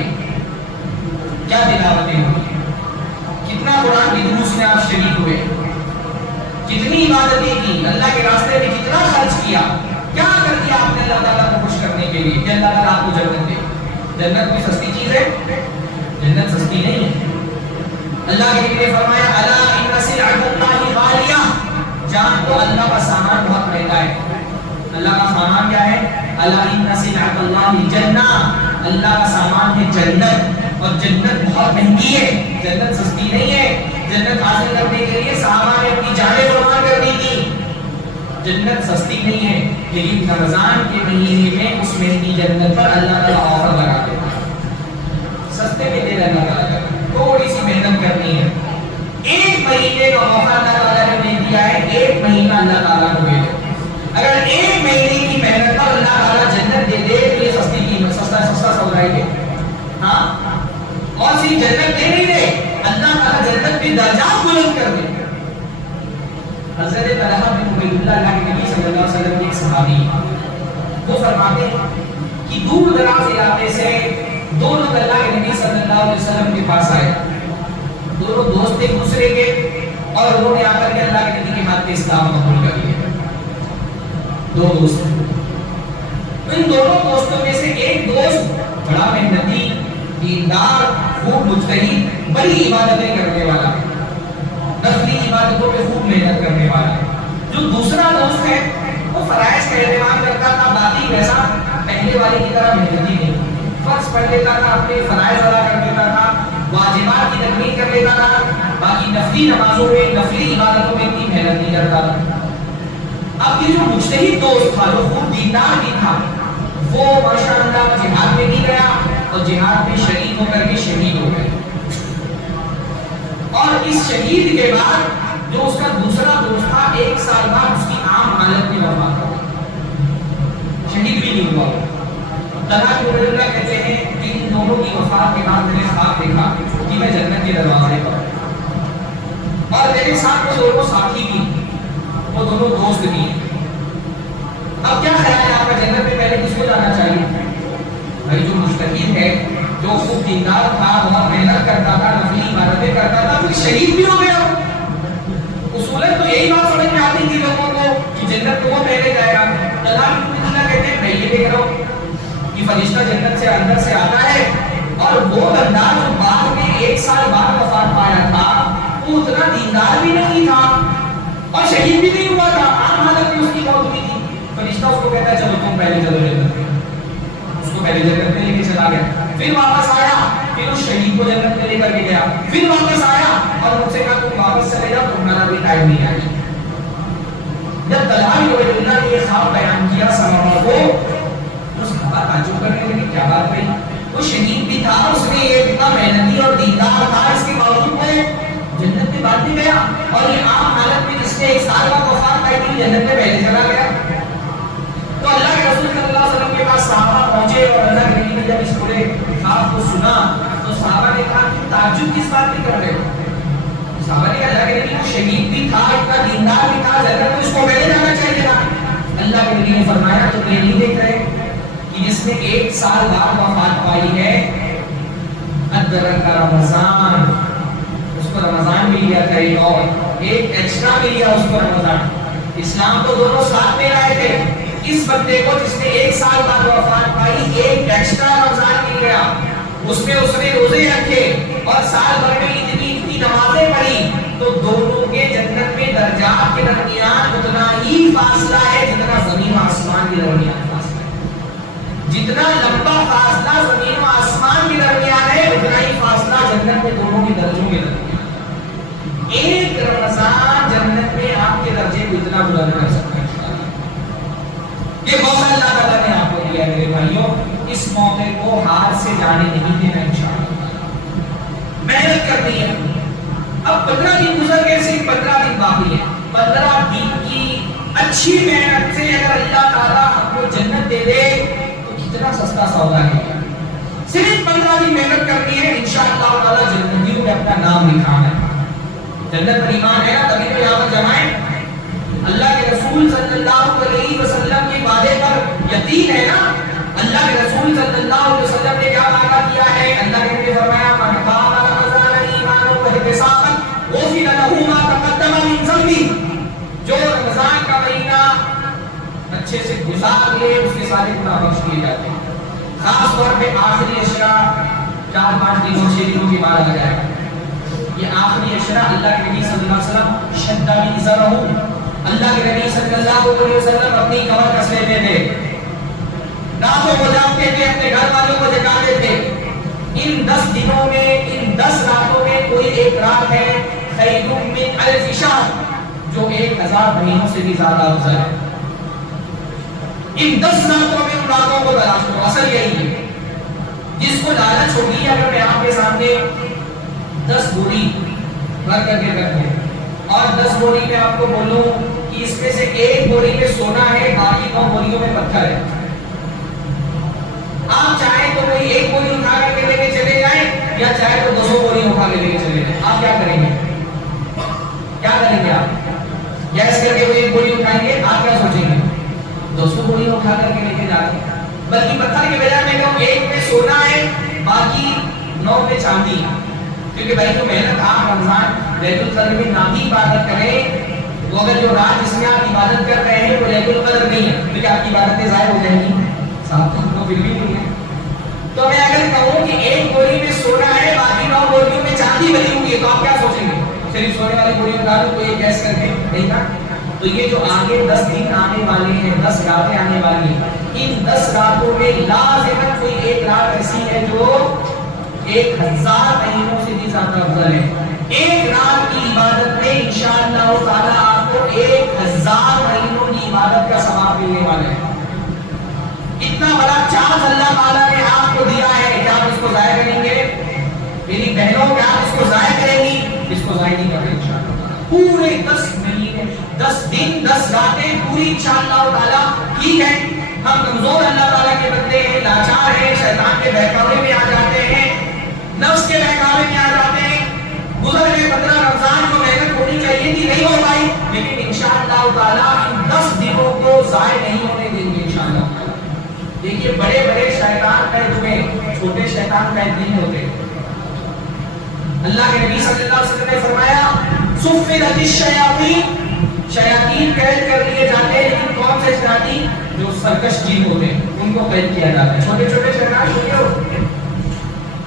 کیا تلاوتیں ہوئی، کتنا قرآن کی دروس میں آپ شریک ہوئے، کتنی عبادتیں کی، اللہ کے راستے میں کتنا خرچ کیا، کیا کر دیا آپ نے اللہ تعالیٰ کو خوش کرنے کے لیے کہ اللہ تعالیٰ آپ کو جنت دے. جنت کوئی سستی چیز ہے؟ جنت سستی نہیں ہے. اللہ کے نبی نے فرمایا الا ان سلعۃ اللہ غالیہ، جان تو اللہ کا سامان بہت مہنگا ہے. اللہ کا سامان کیا ہے؟ الا ان سلعۃ اللہ جنہ، اللہ کا سامان ہے جنت، اور جنت بہت مہنگی ہے. جنت سستی نہیں ہے. جنت حاصل کرنے کے لیے صحابہ نے اپنی جانیں قربان کر دی تھی. جنت سستی نہیں ہے، لیکن رمضان کے مہینے میں اس مہنگی جنت پر اللہ تعالیٰ آفر لگا دیتا ہے. سستے میں دے اللہ تعالیٰ، تھوڑی سی محنت کرنی ہے. ایک مہینے کا موقع اللہ تعالیٰ نے دے دیا ہے، ایک مہینہ اللہ تعالیٰ کو دے دو. اگر ایک مہینے کی محنت پر اللہ تعالیٰ جنت دے دے تو یہ سستی قیمت، سستا سودا ہے. ہاں، اور صرف جنت دے نہیں دے، اللہ تعالیٰ جنت میں درجات بلند کر دے. حضرت طلحہ بن عبید اللہ، اللہ کے نبی صلی اللہ علیہ وسلم کے ایک صحابی، وہ فرماتے ہیں کہ دور دراز علاقے سے دو لوگ اللہ کے نبی صلی اللہ علیہ وسلم کے پاس آئے. دونوں دوست ایک دوسرے کے، اور انہوں نے آ کر کے اللہ کے نبی کے ہاتھ پہ اسلام قبول کر لیا. دو دوست، ان دونوں دوستوں میں سے ایک دوست بڑا محنتی، دیندار، خوب مجتہد، بڑی عبادتیں کرنے والا، نفلی عبادتوں پہ خوب محنت کرنے والا. جو دوسرا دوست ہے وہ فرائض کا اہتمام کرتا تھا، باقی ویسا پہلے والے کی طرح محنتی نہیں. فرض پڑھ لیتا تھا، اپنے فرائض ادا کر لیتا تھا، واجبات کی تکمیل کر لیتا تھا، باقی نفلی نمازوں میں، نفلی عبادتوں میں اتنی محنت نہیں کرتا تھا. اب یہ جو مجتہد دوست تھا، جو خوب دیندار بھی تھا، وہ ماشاءاللہ جہاد میں نہیں گیا اور جہاد میں شہید ہو کر کے شہید ہو گئے. اور اس شہید کے بعد جو اس کا دوسرا دوست تھا، 1 سال بعد اس کی عام حالت میں وفات ہو گئی، شہید بھی نہیں ہوا. طلحہ بن عبید اللہ کہتے ہیں کہ ان دونوں کی وفات کے بعد میں نے خواب دیکھا کہ میں جنت کے دروازے پر ہوں، اور میرے ساتھ وہ دونوں ساتھی بھی، وہ دونوں دوست بھی. اب کیا خیال ہے آپ کا، جنت میں پہلے کس کو جانا چاہیے؟ بھائی جو مجتہد ہے، جو خوب دیندار تھا، بہت محنت کرتا تھا، نفلی عبادتیں کرتا تھا، پھر شہید بھی ہو گیا. اصولاً تو یہی بات سمجھ میں آتی تھی لوگوں کو کہ جنت تو وہ پہلے جائے گا. طلحہ بن عبید اللہ کہتے ہیں میں یہ دیکھ رہا ہوں کہ فرشتہ جنت سے اندر سے آتا ہے، اور وہ بندہ جو بعد میں 1 سال بعد وفات پایا تھا، وہ اتنا دیندار بھی نہیں تھا اور شہید بھی نہیں ہوا تھا، عام حالت میں اس کی موت ہوئی تھی. فرشتہ اس کو کہتا ہے چلو تم پہلے چلو جنت میں. اس کو پہلے جنت میں لے کے چلا گیا، پھر واپس آیا، پھر اس شہید کو جنت میں لے کر کے گیا، پھر واپس آیا اور ان سے کہا تم واپس چلے جاؤ، تمہارا بھی ٹائم نہیں آیا. جب طلحہ بن عبید اللہ نے یہ خواب بیان کیا صحابہ کو، اس صحابہ تعجب کرنے لگے کیا بات ہے، وہ شہید بھی تھا، اس نے یہ اتنا محنتی اور دیندار تھا، اس کے باوجود وہ جنت میں بعد میں گیا، اور یہ عام حالت میں جس نے 1 سال بعد وفات پائی تھی جنت میں پہلے چلا گیا. تو اللہ کے رسول صلی اللہ علیہ وسلم کے پاس صحابہ پہنچے اور اللہ کے نبی نے جب اس پورے خواب کو سنا تو صحابہ نے کہا کہ تعجب کس بات کی کر رہے ہو؟ صحابہ نے کہا اللہ کے نبی وہ شہید بھی تھا، اتنا دیندار بھی تھا، جنت میں اس کو پہلے جانا چاہیے تھا. اللہ کے نبی نے فرمایا تم یہ نہیں دیکھ رہے کہ جس نے 1 سال بعد وفات پائی ہے، ادرک کا رمضان، اس کو رمضان بھی لیا تھا، اور ایک ایکسٹرا بھی لیا اس کو رمضان. اسلام تو دونوں ساتھ میں لائے تھے. اس بندے کو جس نے 1 سال بعد وفات پائی، ایک ایکسٹرا رمضان مل گیا، اس میں اس نے روزے رکھے اور سال بھر میں اتنی نمازیں پڑھی، تو دونوں کے جنت میں درجات کے درمیان اتنا ہی فاصلہ ہے جتنا زمین و آسمان کے درمیان فاصلہ ہے. جتنا لمبا فاصلہ زمین و آسمان کے درمیان ہے، اتنا ہی فاصلہ جنت میں دونوں کے درجوں کے درمیان. ایک رمضان جنت میں آپ کے درجے کو اتنا بلند کر سکتا ہے. یہ موقع اللہ تعالیٰ نے آپ کو دیا ہے میرے بھائیوں، اس موقع کو ہاتھ سے جانے نہیں دینا انشاءاللہ، محنت کرنی ہے۔ اب 15 دن گزر گئے، صرف 15 دن باقی ہے۔ 15 دن کی اچھی محنت سے اگر اللہ تعالیٰ ہم کو جنت دے دے تو کتنا سستا سودا ہے۔ صرف 15 دن محنت کرنی ہے، انشاءاللہ تعالیٰ جنتیوں میں اپنا نام لکھانا ہے۔ جنت پر ایمان ہے نا، تبھی تو یہاں پر جمائیں۔ اللہ کے رسول صلی اللہ علیہ وسلم کے وعدے پر یقین ہے نا۔ اللہ کے رسول صلی اللہ علیہ وسلم نے کیا وعدہ کیا ہے؟ اللہ کے نبی نے فرمایا من قام رمضان ایمانا واحتسابا غفر له ما تقدم من ذنبه، جو رمضان کا مہینہ اچھے سے گزار لے اس کے سارے گناہ بخش دیے جاتے ہیں۔ خاص طور پہ آخری عشرہ 4-5 دنوں 6 دنوں کے بعد آ جائے گا۔ یہ آخری عشرہ اللہ کے نبی صلی اللہ علیہ وسلم شدہ بِإِزَرَهُ، اللہ کے نبی صلی اللہ علیہ وسلم اپنی کمر کس لیتے تھے، راتوں کو جاگتے تھے، اپنے گھر والوں کو جگاتے تھے۔ ان 10 دنوں میں، ان 10 راتوں میں کوئی ایک رات ہے خیر من الف شہر، جو 1000 مہینوں سے بھی زیادہ افضل ہے۔ ان 10 راتوں میں ان راتوں کو تلاش کرو۔ اصل یہی ہے، جس کو لالچ ہوگی اگر میں آپ کے سامنے 10 بوری بھر کر کے رکھ دوں اور 10 بوری میں آپ کو بولوں کہ اس میں سے ایک بوری میں سونا ہے، باقی 9 بوریوں میں پتھر ہے، آپ چاہیں تو کوئی ایک بوری اٹھا کر کے لے کے چلے جائیں یا چاہے تو 200 بوری اٹھا کے لے کے چلے جائیں، آپ کیا کریں گے؟ کیا کریں گے آپ؟ گیس کر کے کوئی ایک بوری اٹھائیں گے، آپ کیا سوچیں گے؟ 200 بوری اٹھا کر کے لے کے جاتے ہیں۔ بلکہ پتھر کے بجائے میں کہوں ایک میں سونا ہے، باقی 9 میں چاندی ہے، کیونکہ بھائی جو محنت آپ رمضان لیلۃ القدر میں نہ بھی عبادت کریں، وہ اگر جو رات جس میں آپ عبادت کر رہے ہیں وہ لیلۃ القدر نہیں ہے، کیونکہ آپ کی عبادتیں ضائع ہو جائیں گی، صاحب تو پھر بھی نہیں ہے۔ تو میں اگر کہوں کہ ایک بوری میں سونا ہے، باقی 9 بوریوں میں چاندی بھری ہوئی ہے، تو آپ کیا سوچیں گے؟ صرف سونے والی بوری اٹھا دوں کوئی گیس کر کے نہیں نا۔ تو یہ جو آگے 10 دن آنے والے ہیں، 10 راتیں آنے والی ہیں، ان 10 راتوں میں لازماً کوئی ایک رات ایسی ہے جو 1000 مہینوں سے بھی زیادہ افضل ہے۔ ایک رات کی عبادت میں انشاءاللہ تعالیٰ آپ کو 1000 مہینوں کی عبادت کا ثواب ملنے والا ہے۔ اتنا بڑا چانس اللہ تعالیٰ نے آپ کو دیا ہے، کیا آپ اس کو ضائع کریں گے؟ میری بہنوں، کیا آپ اس کو ضائع کریں گی؟ اس کو ضائع نہیں کریں انشاءاللہ۔ پورے 10 مہینے، 10 دن، 10 راتیں پوری انشاءاللہ تعالیٰ۔ ٹھیک ہے ہم کمزور اللہ تعالیٰ کے بندے ہیں، لاچار ہیں، شیطان کے بہکاوے میں آ جاتے ہیں، نفس کے بہکاوے میں آ جاتے ہیں۔ گزر گئے 15 رمضان، جو محنت ہونی چاہیے تھی نہیں ہو پائی، لیکن انشاءاللہ تعالیٰ ان 10 دنوں کو ضائع نہیں ہونے دیں گے انشاءاللہ تعالیٰ۔ دیکھیے بڑے بڑے شیطان قید ہوئے، چھوٹے شیطان قید نہیں ہوتے۔ اللہ کے نبی صلی اللہ علیہ وسلم نے فرمایا صفدت الشیاطین، شیاطین قید کر لیے جاتے ہیں، لیکن کون سے شیاطین؟ جو سرکش جن ہوتے ہیں ان کو قید کیا جاتا ہے۔ چھوٹے چھوٹے شیطان چھوٹے ہوتے ہیں۔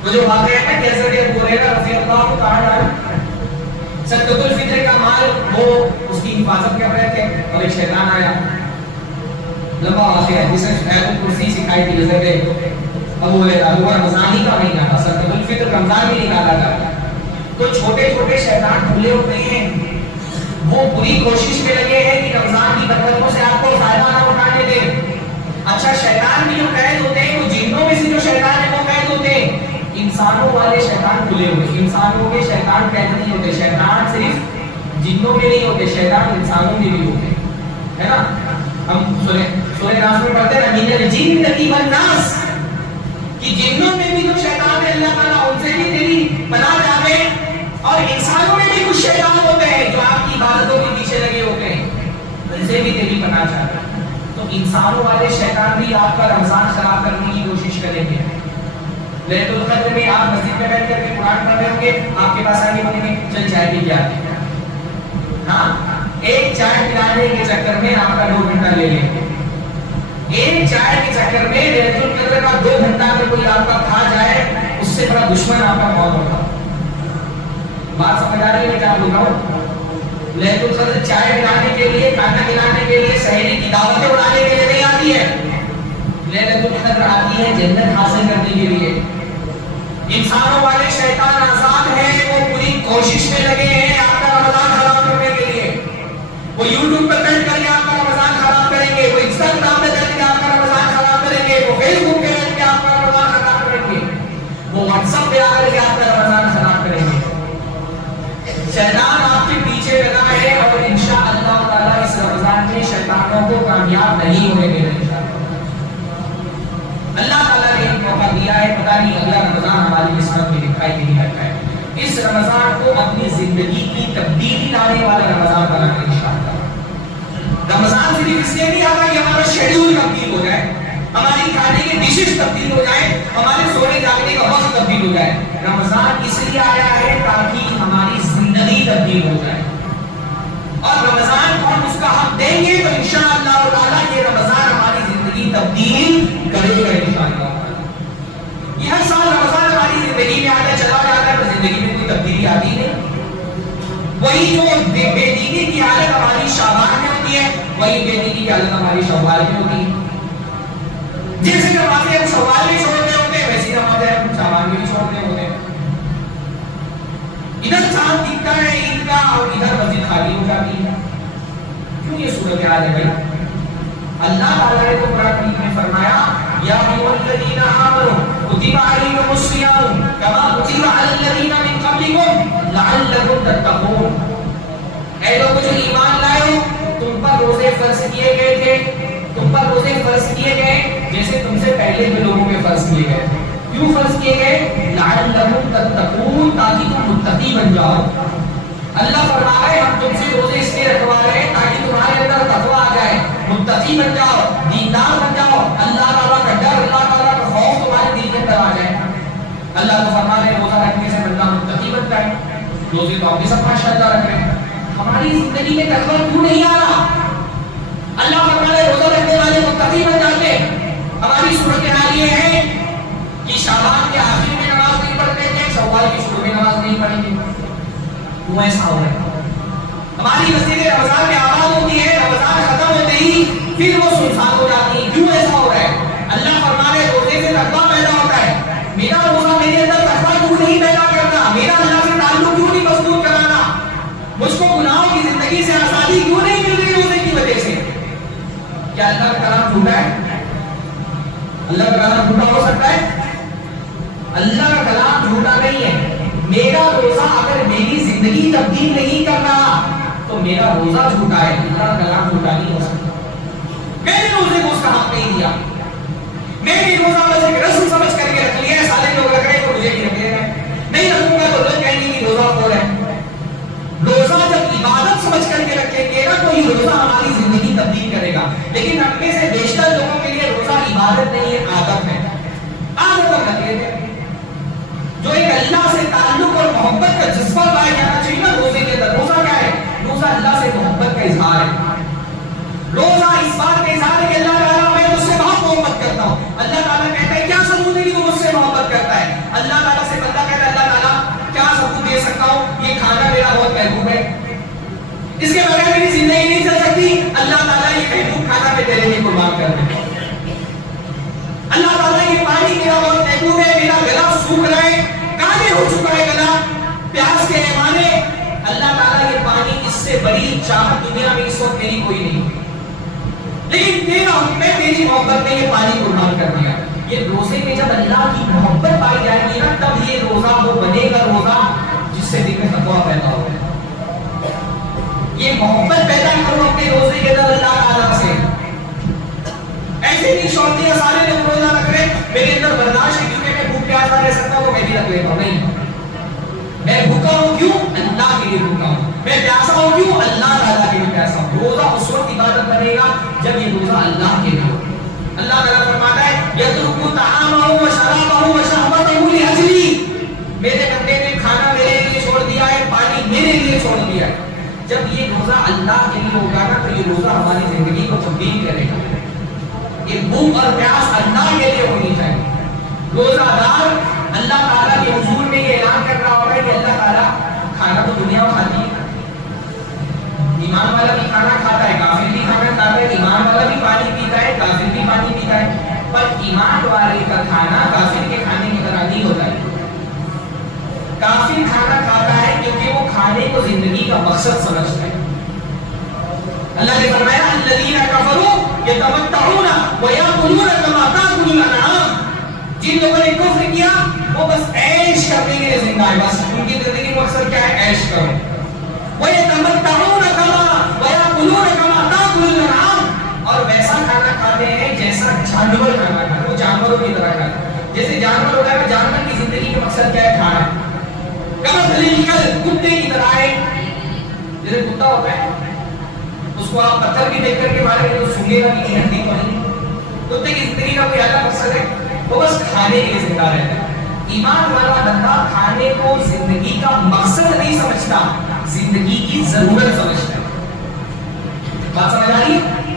وہ جو واقعہ ہے کیسے کہ ابو ہریرہ رضی اللہ تعالی عنہ صدقۃ الفطر کا مال وہ اس کی حفاظت کر رہے تھے اور ایک شیطان آیا، لمبا واقعہ ہے جس نے آیت الکرسی سکھائی تھی حضرت ابو ہریرہ، وہ رمضان ہی کا مہینہ تھا، صدقۃ الفطر رمضان میں نکالا تھا۔ تو چھوٹے چھوٹے شیطان کھلے ہوتے ہیں، وہ پوری کوشش میں لگے ہیں کہ رمضان کی برکتوں سے آپ کو فائدہ نہ اٹھانے دیں۔ اچھا شیطان بھی جو قید ہوتے ہیں وہ جنوں میں سے جو شیطان ہے وہ قید ہوتے ہیں، انسانوں والے شیطان کھلے ہوئے، انسانوں کے شیطان قید نہیں ہوتے۔ شیطان صرف جنوں میں نہیں ہوتے، شیطان انسانوں میں بھی ہوتے ہے نا۔ ہم سورہ ناس میں پڑھتے ہیں من الجن والناس، کہ جنوں میں بھی جو شیطان ہے اللہ تعالیٰ ان سے بھی تیری پناہ چاہتے ہیں، اور انسانوں میں بھی کچھ شیطان ہوتے ہیں جو آپ کی عبادتوں کے پیچھے لگے ہوتے ہیں، ان سے بھی تیری پناہ چاہتے ہیں۔ تو انسانوں والے شیطان بھی آپ کا رمضان خراب کرنے کی کوشش کریں گے۔ لیلۃ القدر میں آپ مسجد میں بیٹھ کر کے قرآن پڑھ رہے ہوں گے، آپ کے پاس آگے بولیں گے چل چائے پی کے آتے ہیں، ہاں ایک چائے پلانے کے چکر میں آپ کا 2 گھنٹہ لے لیں گے۔ ایک چائے کے چکر میں لیلۃ القدر کا 2 گھنٹہ میں کوئی آپ کا کھا جائے، اس سے بڑا دشمن آپ کا کون ہوگا؟ بات سمجھ آ رہی ہے کیا بول رہا ہوں؟ لیلۃ القدر چائے پلانے کے لیے، کھانا کھلانے کے لیے، سحری کی دعوتیں اڑانے کے لیے نہیں آتی ہے، لیلۃ القدر آتی ہے جنت حاصل کرنے کے لیے۔ انسانوں والے شیطان آزاد ہیں، وہ پوری کوشش میں لگے ہیں آپ کا رمضان خراب کرنے کے لیے۔ وہ یوٹیوب پر بیٹھ کر آپ کا رمضان خراب کریں گے، وہ انسٹاگرام پہ بیٹھ نہیں اگلا رمضان ہماری قسمت میں لکھا ہی نہیں رکھا ہے۔ اس رمضان کو اپنی زندگی کی تبدیلی لانے والا رمضان بنانا انشاءاللہ۔ رمضان صرف اس لیے نہیں آتا کہ ہمارا شیڈیول تبدیل ہو جائے، ہماری کھانے کی ڈشز تبدیل ہو جائے، ہمارے سونے جاگنے کا وقت تبدیل ہو جائے۔ رمضان اس لیے آیا ہے تاکہ ہماری زندگی تبدیل ہو جائے، اور رمضان کو ہم اس کا حق دیں گے تو انشاءاللہ تعالیٰ یہ رمضان ہماری زندگی تبدیل کرے گا انشاءاللہ۔ یہ ہر سال رمضان ہماری زندگی میں آتا چلا جاتا ہے، پر زندگی میں کوئی تبدیلی آتی نہیں۔ وہی جو بے دینی کی حالت ہماری شعبان میں ہوتی ہے، وہی بے دینی کی حالت ہماری شوال میں ہوتی ہے۔ جیسے نمازیں ہم شوال میں چھوڑتے ہوتے ہیں، ویسی نمازیں ہم شعبان میں بھی چھوڑتے ہوتے ہیں۔ ادھر چاند دکھتا ہے عید کا اور ادھر مسجد خالی ہو جاتی ہے، کیوں یہ صورتحال ہے بھائی؟ اللہ تعالیٰ نے تو قرآن کریم میں فرمایا یا ایھا الذین آمنوا کتب علیکم الصیام کما کتب علی الذین من قبلکم لعلکم تتقون۔ اے لوگوں جو ایمان لائے ہو، تم پر روزے فرض کیے گئے تھے، تم پر روزے فرض کیے گئے جیسے تم سے پہلے کے لوگوں پہ فرض کیے گئے تھے۔ کیوں فرض کیے گئے؟ لعلکم تتقون، تاکہ تم متقی بن جاؤ۔ اللہ فرما رہے ہم تم سے روزے اس لیے رکھوا رہے ہیں تاکہ تمہارے اندر تقویٰ آ جائے، متقی بن جاؤ، دیندار بن جاؤ، اللہ تعالیٰ کا ڈر، اللہ تعالیٰ کا خوف تمہارے دل کے اندر آ جائے۔ اللہ تو فرما رہے روزہ رکھنے سے بندہ متقی بنتا ہے۔ روزے تو ہم بھی سب ماشاءاللہ رکھ رہے ہیں، ہماری زندگی میں تقویٰ کیوں نہیں آ رہا؟ اللہ فرما رہے روزہ رکھنے والے متقی بن جاتے۔ ہماری صورتحال یہ ہے کہ شعبان کے آخر میں نماز نہیں پڑھتے تھے، شوال کے شروع میں نماز نہیں پڑھیں گے، کیوں ایسا ہو رہا ہے؟ ہماری مسجد رمضان میں آباد ہوتی ہے، رمضان ختم ہوتے ہی پھر وہ سنسان ہو جاتی ہے، کیوں ایسا ہو رہا ہے؟ اللہ فرما رہے روزے سے تقویٰ پیدا ہوتا ہے۔ میرا روزہ میرے اندر تقویٰ کیوں نہیں پیدا کرتا؟ میرا اللہ سے تعلق کیوں نہیں مضبوط کرانا؟ مجھ کو گناہوں کی زندگی سے آزادی کیوں نہیں مل رہی روزے کی وجہ سے؟ کیا اللہ کا کلام جھوٹا ہے؟ اللہ کا کلام جھوٹا ہو سکتا ہے؟ اللہ کا کلام جھوٹا نہیں ہے۔ میرا روزہ اگر میری زندگی تبدیل نہیں کر رہا تو میرا روزہ جھوٹا ہے، اللہ کا کلام جھوٹا نہیں ہو سکتا۔ میں نے روزے کو اس کا حق نہیں دیا، میں نے روزہ بس ایک رسم سمجھ کر کے رکھ لیا ہے، سارے لوگ رکھ رہے ہیں تو مجھے بھی رکھ لینا ہے، نہیں رکھوں گا تو لوگ کہیں گے کہ روزہ خور ہے۔ روزہ جب عبادت سمجھ کر کے رکھیں گے نا تو یہ روزہ ہماری زندگی تبدیل کرے گا، لیکن ہم میں سے بیشتر لوگوں کے لیے روزہ عبادت نہیں ہے، عادت ہے۔ عادت کر لیتے ہیں جو ایک اللہ سے تعلق اور محبت کا جذبہ پایا جانا چاہیے نا روزے کے اندر۔ روزہ کیا ہے؟ روزہ اللہ سے محبت کا اظہار ہے۔ روزہ اس بات کا اظہار ہے کہ اللہ تعالیٰ میں تجھ سے بہت محبت کرتا ہوں۔ اللہ تعالیٰ کہتا ہے کیا ثبوت ہے کہ تو مجھ سے محبت کرتا ہے؟ اللہ تعالیٰ سے بندہ کہتا ہے اللہ تعالیٰ کیا ثبوت دے سکتا ہوں؟ یہ کھانا میرا بہت محبوب ہے، اس کے بغیر میری زندگی نہیں چل سکتی، اللہ تعالیٰ یہ محبوب کھانا میں تیرے لیے قربان کر دے۔ اللہ تعالیٰ یہ پانی میرا بہت محبوب ہے، میرا گلا سوکھ رہا ہے، کالے ہو چکا ہے گلا پیاس کے مارے، اللہ تعالیٰ یہ پانی اس سے بڑی چاہت دنیا میں اس وقت میری کوئی نہیں، لیکن تیرا حکم ہے، تیری محبت نے یہ پانی قربان کر دیا۔ یہ روزے میں جب اللہ کی محبت پائی جائے گی نا تب یہ روزہ وہ بنے گا روزہ جس سے دل میں تقویٰ پیدا ہو۔ یہ محبت پیدا کرو اپنے روزے کے اندر اللہ تعالیٰ سے۔ ایسے نہیں شوقیہ سارے لوگ روزہ رکھ رہے میرے اندر برداشت ہے کیونکہ میں بھوک پیاس نہ رہ سکتا ہوں میں بھی رکھ لیتا ہوں، نہیں، میں بھوکا ہوں کیوں؟ اللہ کے لیے بھوکا ہوں، میں پیاسا ہوں کیوں؟ اللہ تعالیٰ کے لیے پیاسا ہوں۔ روزہ اس وقت عبادت بنے گا جب یہ روزہ اللہ کے لیے ہو۔ اللہ تعالیٰ فرماتا ہے یترک طعامہ و شرابہ و شہوتہ لأجلی، میرے بندے نے کھانا میرے لیے چھوڑ دیا ہے، پانی میرے لیے چھوڑ دیا ہے۔ جب یہ روزہ اللہ کے لیے ہوگا نا تو یہ روزہ ہماری زندگی کو تبدیل کرے گا۔ یہ بھوک اور پیاس اللہ کے لیے ہونی چاہیے۔ روزہ دار اللہ تعالیٰ کے حضور میں یہ اعلان کر رہا ہوگا کہ اللہ تعالیٰ کھانا تو دنیا میں کھاتی ہے، ایمان والا بھی کھانا کھاتا ہے، کافر بھی کھانا کھاتا ہے، ایمان والا بھی پانی پیتا ہے، کافر بھی پانی پیتا ہے، پر ایمان والے کا کھانا کافر کے کھانے کی طرح نہیں ہوتا ہے۔ کافر کھانا کھاتا ہے کیونکہ وہ کھانے کو زندگی کا مقصد سمجھتا ہے۔ اللہ نے فرمایا الذین کفروا یتمتعون ویأکلون کما تأکل الانعام، جن لوگوں نے کفر کیا وہ بس عیش کرنے کے لیے زندہ ہے، بس ان کی زندگی کا مقصد کیا ہے؟ عیش کرو۔ وَيَتَمَتَّعُونَ كَمَا وَيَأْكُلُونَ كَمَا تَأْكُلُ الْأَنْعَامُ، اور ویسا کھانا کھاتے ہیں جیسا جانور کھانا کھاتے ہیں، وہ جانوروں کی طرح کھاتے ہیں۔ جیسے جانور ہوتا ہے مقصد کیا ہے؟ کھانا. کتے کی طرح ہے. جیسے کتا ہوتا ہے اس کو آپ پتھر بھی دیکھ کر کے ماریں گے تو سنگے گا کہ ہڈی تو نہیں. کتے کی زندگی کا کوئی الگ مقصد ہے؟ وہ بس کھانے کے لیے زندہ رہتا ہے. ایمان والا بندہ کھانے کو زندگی کا مقصد نہیں سمجھتا, زندگی کی ضرورت سمجھتا ہے. بات سمجھ آ رہی ہے؟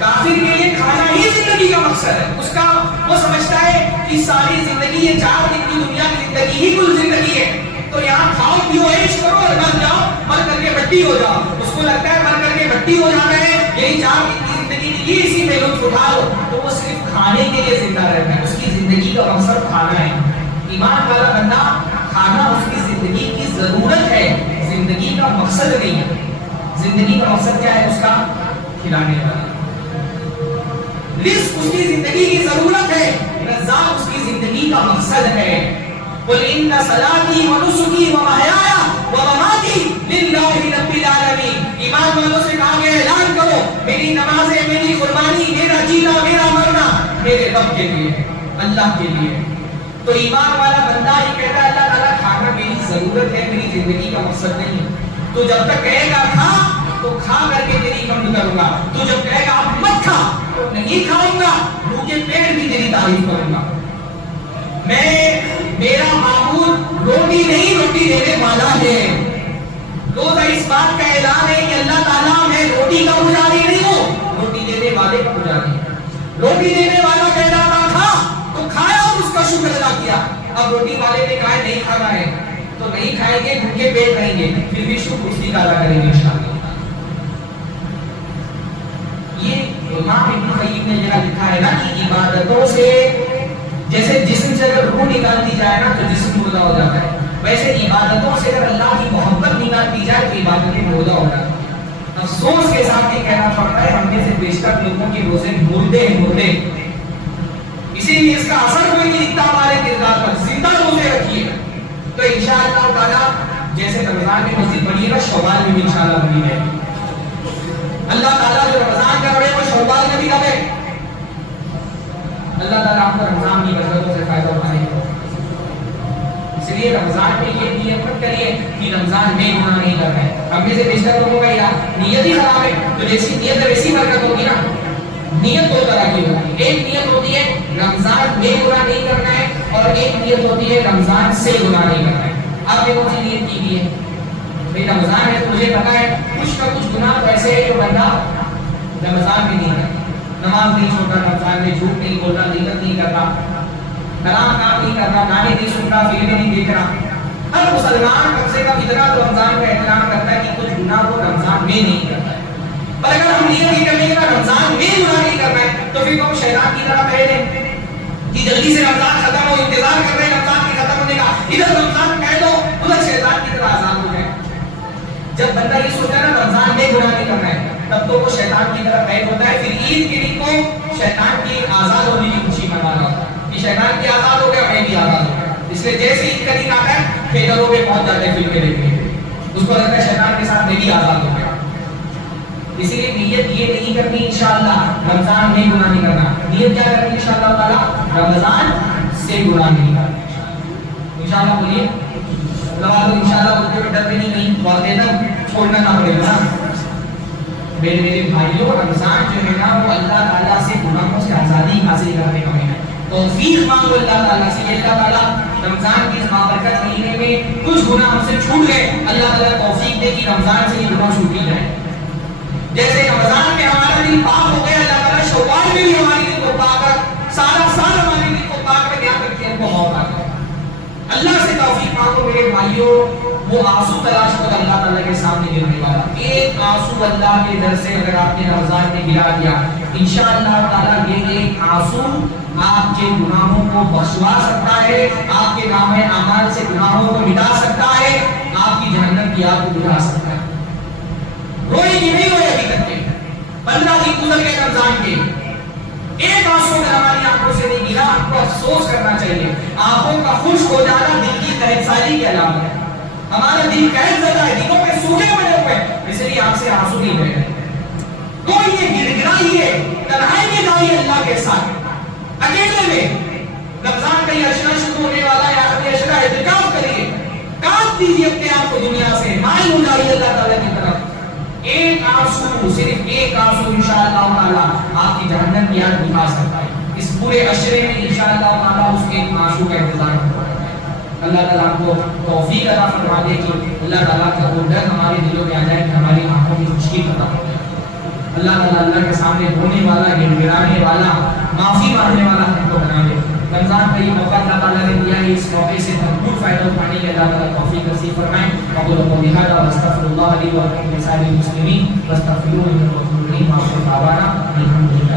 کافر کے لیے کھانا ہی زندگی کا مقصد ہے. اس کا وہ سمجھتا ہے کہ ساری زندگی یہ 4 دن کی دنیا کی زندگی ہی کل زندگی ہے, تو یہاں کھاؤ پیو عیش کرو اور مر جاؤ, مر کر کے مٹی ہو جاؤ. اس کو لگتا ہے مر کر کے مٹی ہو جانا ہے, یہی 4 دن کی زندگی کی اسی میں لطف اٹھا لو. تو وہ صرف کھانے کے لیے زندہ رہتا ہے, اس کی زندگی کا مقصد کھانا ہے. ایمان والا بندہ کھانا اس کی زندگی کی ضرورت ہے, زندگی کا مقصد نہیں ہے. زندگی کا مقصد کیا ہے؟ اس کا کھلانے والا. رزق اس کی زندگی کی ضرورت ہے, رزاق اس کی زندگی کا مقصد ہے. قل ان صلاتي ونسكي ومحياي ومماتي لله رب العالمین. ایمان والوں سے کہا گیا اعلان کرو میری نمازیں, میری قربانی, میرا جینا, میرا مرنا میرے رب کے لیے, اللہ کے لیے. تو ایمان والا بندہ یہ کہتا ہے اللہ تعالیٰ کھانا میری ضرورت ہے, میری زندگی کا مقصد نہیں ہے. تو جب تک کہے گا کھا تو کھا کر کے تیری حمد کروں گا, تو جب کہے گا مت کھا تو نہیں کھاؤں گا, بھوکے پیٹ بھی تیری تعریف کروں گا. میرا معبود روٹی نہیں روٹی دینے والا ہے. روزہ اس بات کا اعلان ہے کہ اللہ تعالیٰ میں روٹی کا پجاری نہیں ہوں, روٹی دینے والے کا پجاری. روٹی دینے والا کہہ رہا تھا کھا تو کھایا اور اس کا شکر ادا کیا. اب روٹی والے نے کہا نہیں کھانا ہے تو نہیں کھائیں گے, بھوکے پیٹ رہیں گے, پھر بھی شکر اسی کا ادا کریں گے انشاءاللہ. یہ امام ابن قیم نے جہاں لکھا ہے نا کہ عبادتوں سے جیسے جسم سے اگر روح نکال دی جائے نا تو جسم مردہ ہو جاتا ہے, ویسے عبادتوں سے اگر اللہ کی محبت نکال دی جائے تو عبادتیں مردہ ہو جاتی ہیں. افسوس کے ساتھ یہ کہنا پڑتا ہے ہم میں سے بیشتر لوگوں کے روزے مردے مردے, اسی لیے اس کا اثر کوئی نہیں دکھتا ہمارے کردار پر. زندہ روزے رکھیے تو انشاءاللہ تعالیٰ جیسے رمضان میں مسجد بنی ہے نا, شوال میں بھی انشاءاللہ بنی ہے. اللہ تعالیٰ جو رمضان کا رہے وہ شوال میں بھی رہے. اللہ تعالیٰ ہم کو رمضان کی برکتوں سے فائدہ اٹھائے. اس لیے رمضان میں یہ نیت مت کریے کہ رمضان میں گناہ نہیں کر رہے. ہم میں سے بیشتر لوگوں کا نیت ہی خراب ہے, تو جیسی نیت ہے ویسی برکت ہوگی نا. نیت 2 طرح کی ہوتی ہے, ایک نیت ہوتی ہے رمضان میں گناہ نہیں کرنا ہے, اور ایک نیت ہوتی ہے رمضان سے گناہ نہیں کرنا ہے. آپ نے کون سی نیت کی ہوئی ہے؟ بھائی رمضان ہے تو مجھے پتا ہے کچھ نہ کچھ گناہ ایسے ہے جو بندہ رمضان میں نہیں کرتا. نماز نہیں چھوڑتا رمضان میں, جھوٹ نہیں بولتا, غیبت نہیں کرتا, حرام کام نہیں کرتا, گانے نہیں سنتا, فلمیں نہیں دیکھ رہا. ہر مسلمان کم سے کم اتنا تو رمضان کا احترام کرتا ہے کہ کچھ گناہ وہ رمضان میں نہیں کرتا ہے. پر اگر ہم نیت نہیں کرنے کا رمضان میں گناہ نہیں کرنا ہے تو پھر تو ہم شیطان کی طرح کہہ دیں کہ جلدی سے رمضان ختم ہو, انتظار کر رہے ہیں رمضان کے ختم ہونے کا, ادھر رمضان کہہ دو ادھر شیطان کی طرح آزاد ہو جائے. جب بندہ یہ سوچتا ہے نا رمضان میں گناہ نہیں کرنا ہے تب تو وہ شیطان کی طرف قید ہوتا ہے. پھر عید کے دن کو شیطان کی آزاد ہونے کی خوشی منا رہا ہوتا ہے کہ شیطان کی آزاد ہو گیا, میں بھی آزاد ہو گیا. اس لیے جیسے عید کا دن آتا ہے تھیٹروں پہ پہنچ جاتے ہیں فلمیں دیکھنے, اس کو لگتا ہے شیطان کے ساتھ میں بھی آزاد ہو گیا. اسی لیے نیت یہ نہیں کرنی انشاءاللہ رمضان میں گناہ نہیں کرنا. نیت کیا کرنی انشاءاللہ تعالیٰ رمضان سے گناہ نہیں کرنا. انشاءاللہ بولیے انشاءاللہ بولتے ہوئے ڈر بھی نہیں بولتے نا چھوڑنا نہ پڑے گا. میرے بھائیوں رمضان جو ہے نا وہ اللہ تعالیٰ سے گناہوں سے آزادی حاصل کرنے کا مہینہ ہے. توفیق مانگو اللہ تعالیٰ سے کہ اللہ تعالیٰ رمضان کی اس بابرکت مہینے میں کچھ گناہ ہم سے چھوٹ گئے, اللہ تعالیٰ توفیق دے کہ رمضان سے یہ گناہ چھوٹ جائے. جیسے رمضان میں ہمارا دل پاک ہو گیا, اللہ تعالیٰ شوال میں بھی ہمارے دل کو پاک کر سارا سال ہمارے دل کو پاک کر یہاں تک کہ ہم کو موت آ گیا. اللہ سے توفیق مانگو میرے بھائیوں. وہ آنسو تلاش کر اللہ تعالیٰ کے سامنے گرنے والا ایک آنسو اللہ کے در سے اگر آپ نے رمضان میں گرا دیا انشاءاللہ تعالیٰ یہ ایک آنسو آپ کے گناہوں کو بخشوا سکتا ہے, آپ کے نامہ اعمال سے گناہوں کو مٹا سکتا ہے, آپ کی جہنم کی آگ کو بجھا سکتا ہے. روئے کی نہیں ہوئے ابھی تک کے 15 دن گزر گئے رمضان کے, ایک آنسو اگر ہماری آنکھوں سے نہیں گرا ہم کو افسوس کرنا چاہیے. آنکھوں کا خشک ہو جانا دل کی قحطساری کی علامت ہے. ہمارا دل قحط زدہ ہے, دلوں میں سوکھے پڑے ہوئے ہیں, اس لیے آنکھ سے آنسو نہیں بہہ رہے. کوئی یہ گڑگڑائیے, تنہائی میں جائیے اللہ کے ساتھ اکیلے میں. رمضان کہیں اشرا شروع ہونے والا ہے، آخری اشرا اعتکاف کریے، کاٹ دیجیے اپنے آپ کو دنیا سے، مائل ہو جائیے اللہ تعالیٰ کی طرف۔ ایک آنسو، صرف ایک آنسو انشاءاللہ تعالیٰ آپ کی جہنم کی آگ بجھا سکتا ہے۔ اس پورے عشرے میں انشاءاللہ تعالیٰ اس کے ایک آنسو کا انتظار کرتا ہے۔ اللہ تعالیٰ ہم کو توفیق عطا فرما دے کہ اللہ تعالیٰ کا وہ ڈر ہمارے دلوں میں آ جائے کہ ہماری آنکھوں کی خشکی عطا ہو جائے۔ اللہ تعالیٰ اللہ کے سامنے رونے والا، گڑگڑانے والا، معافی مانگنے والا ہم کو بنا دے۔ رمضان کا یہ موقع اللہ تعالیٰ نے دیا ہے، اس موقع سے بھرپور فائدہ اٹھانے کے اللہ تعالیٰ توفیق نصیب فرمائیں۔ اقول قولی ھذا واستغفر اللہ لی ولکم ولسائر المسلمین فاستغفروہ انہ هو الغفور الرحیم۔ وآخر دعوانا الحمد للہ۔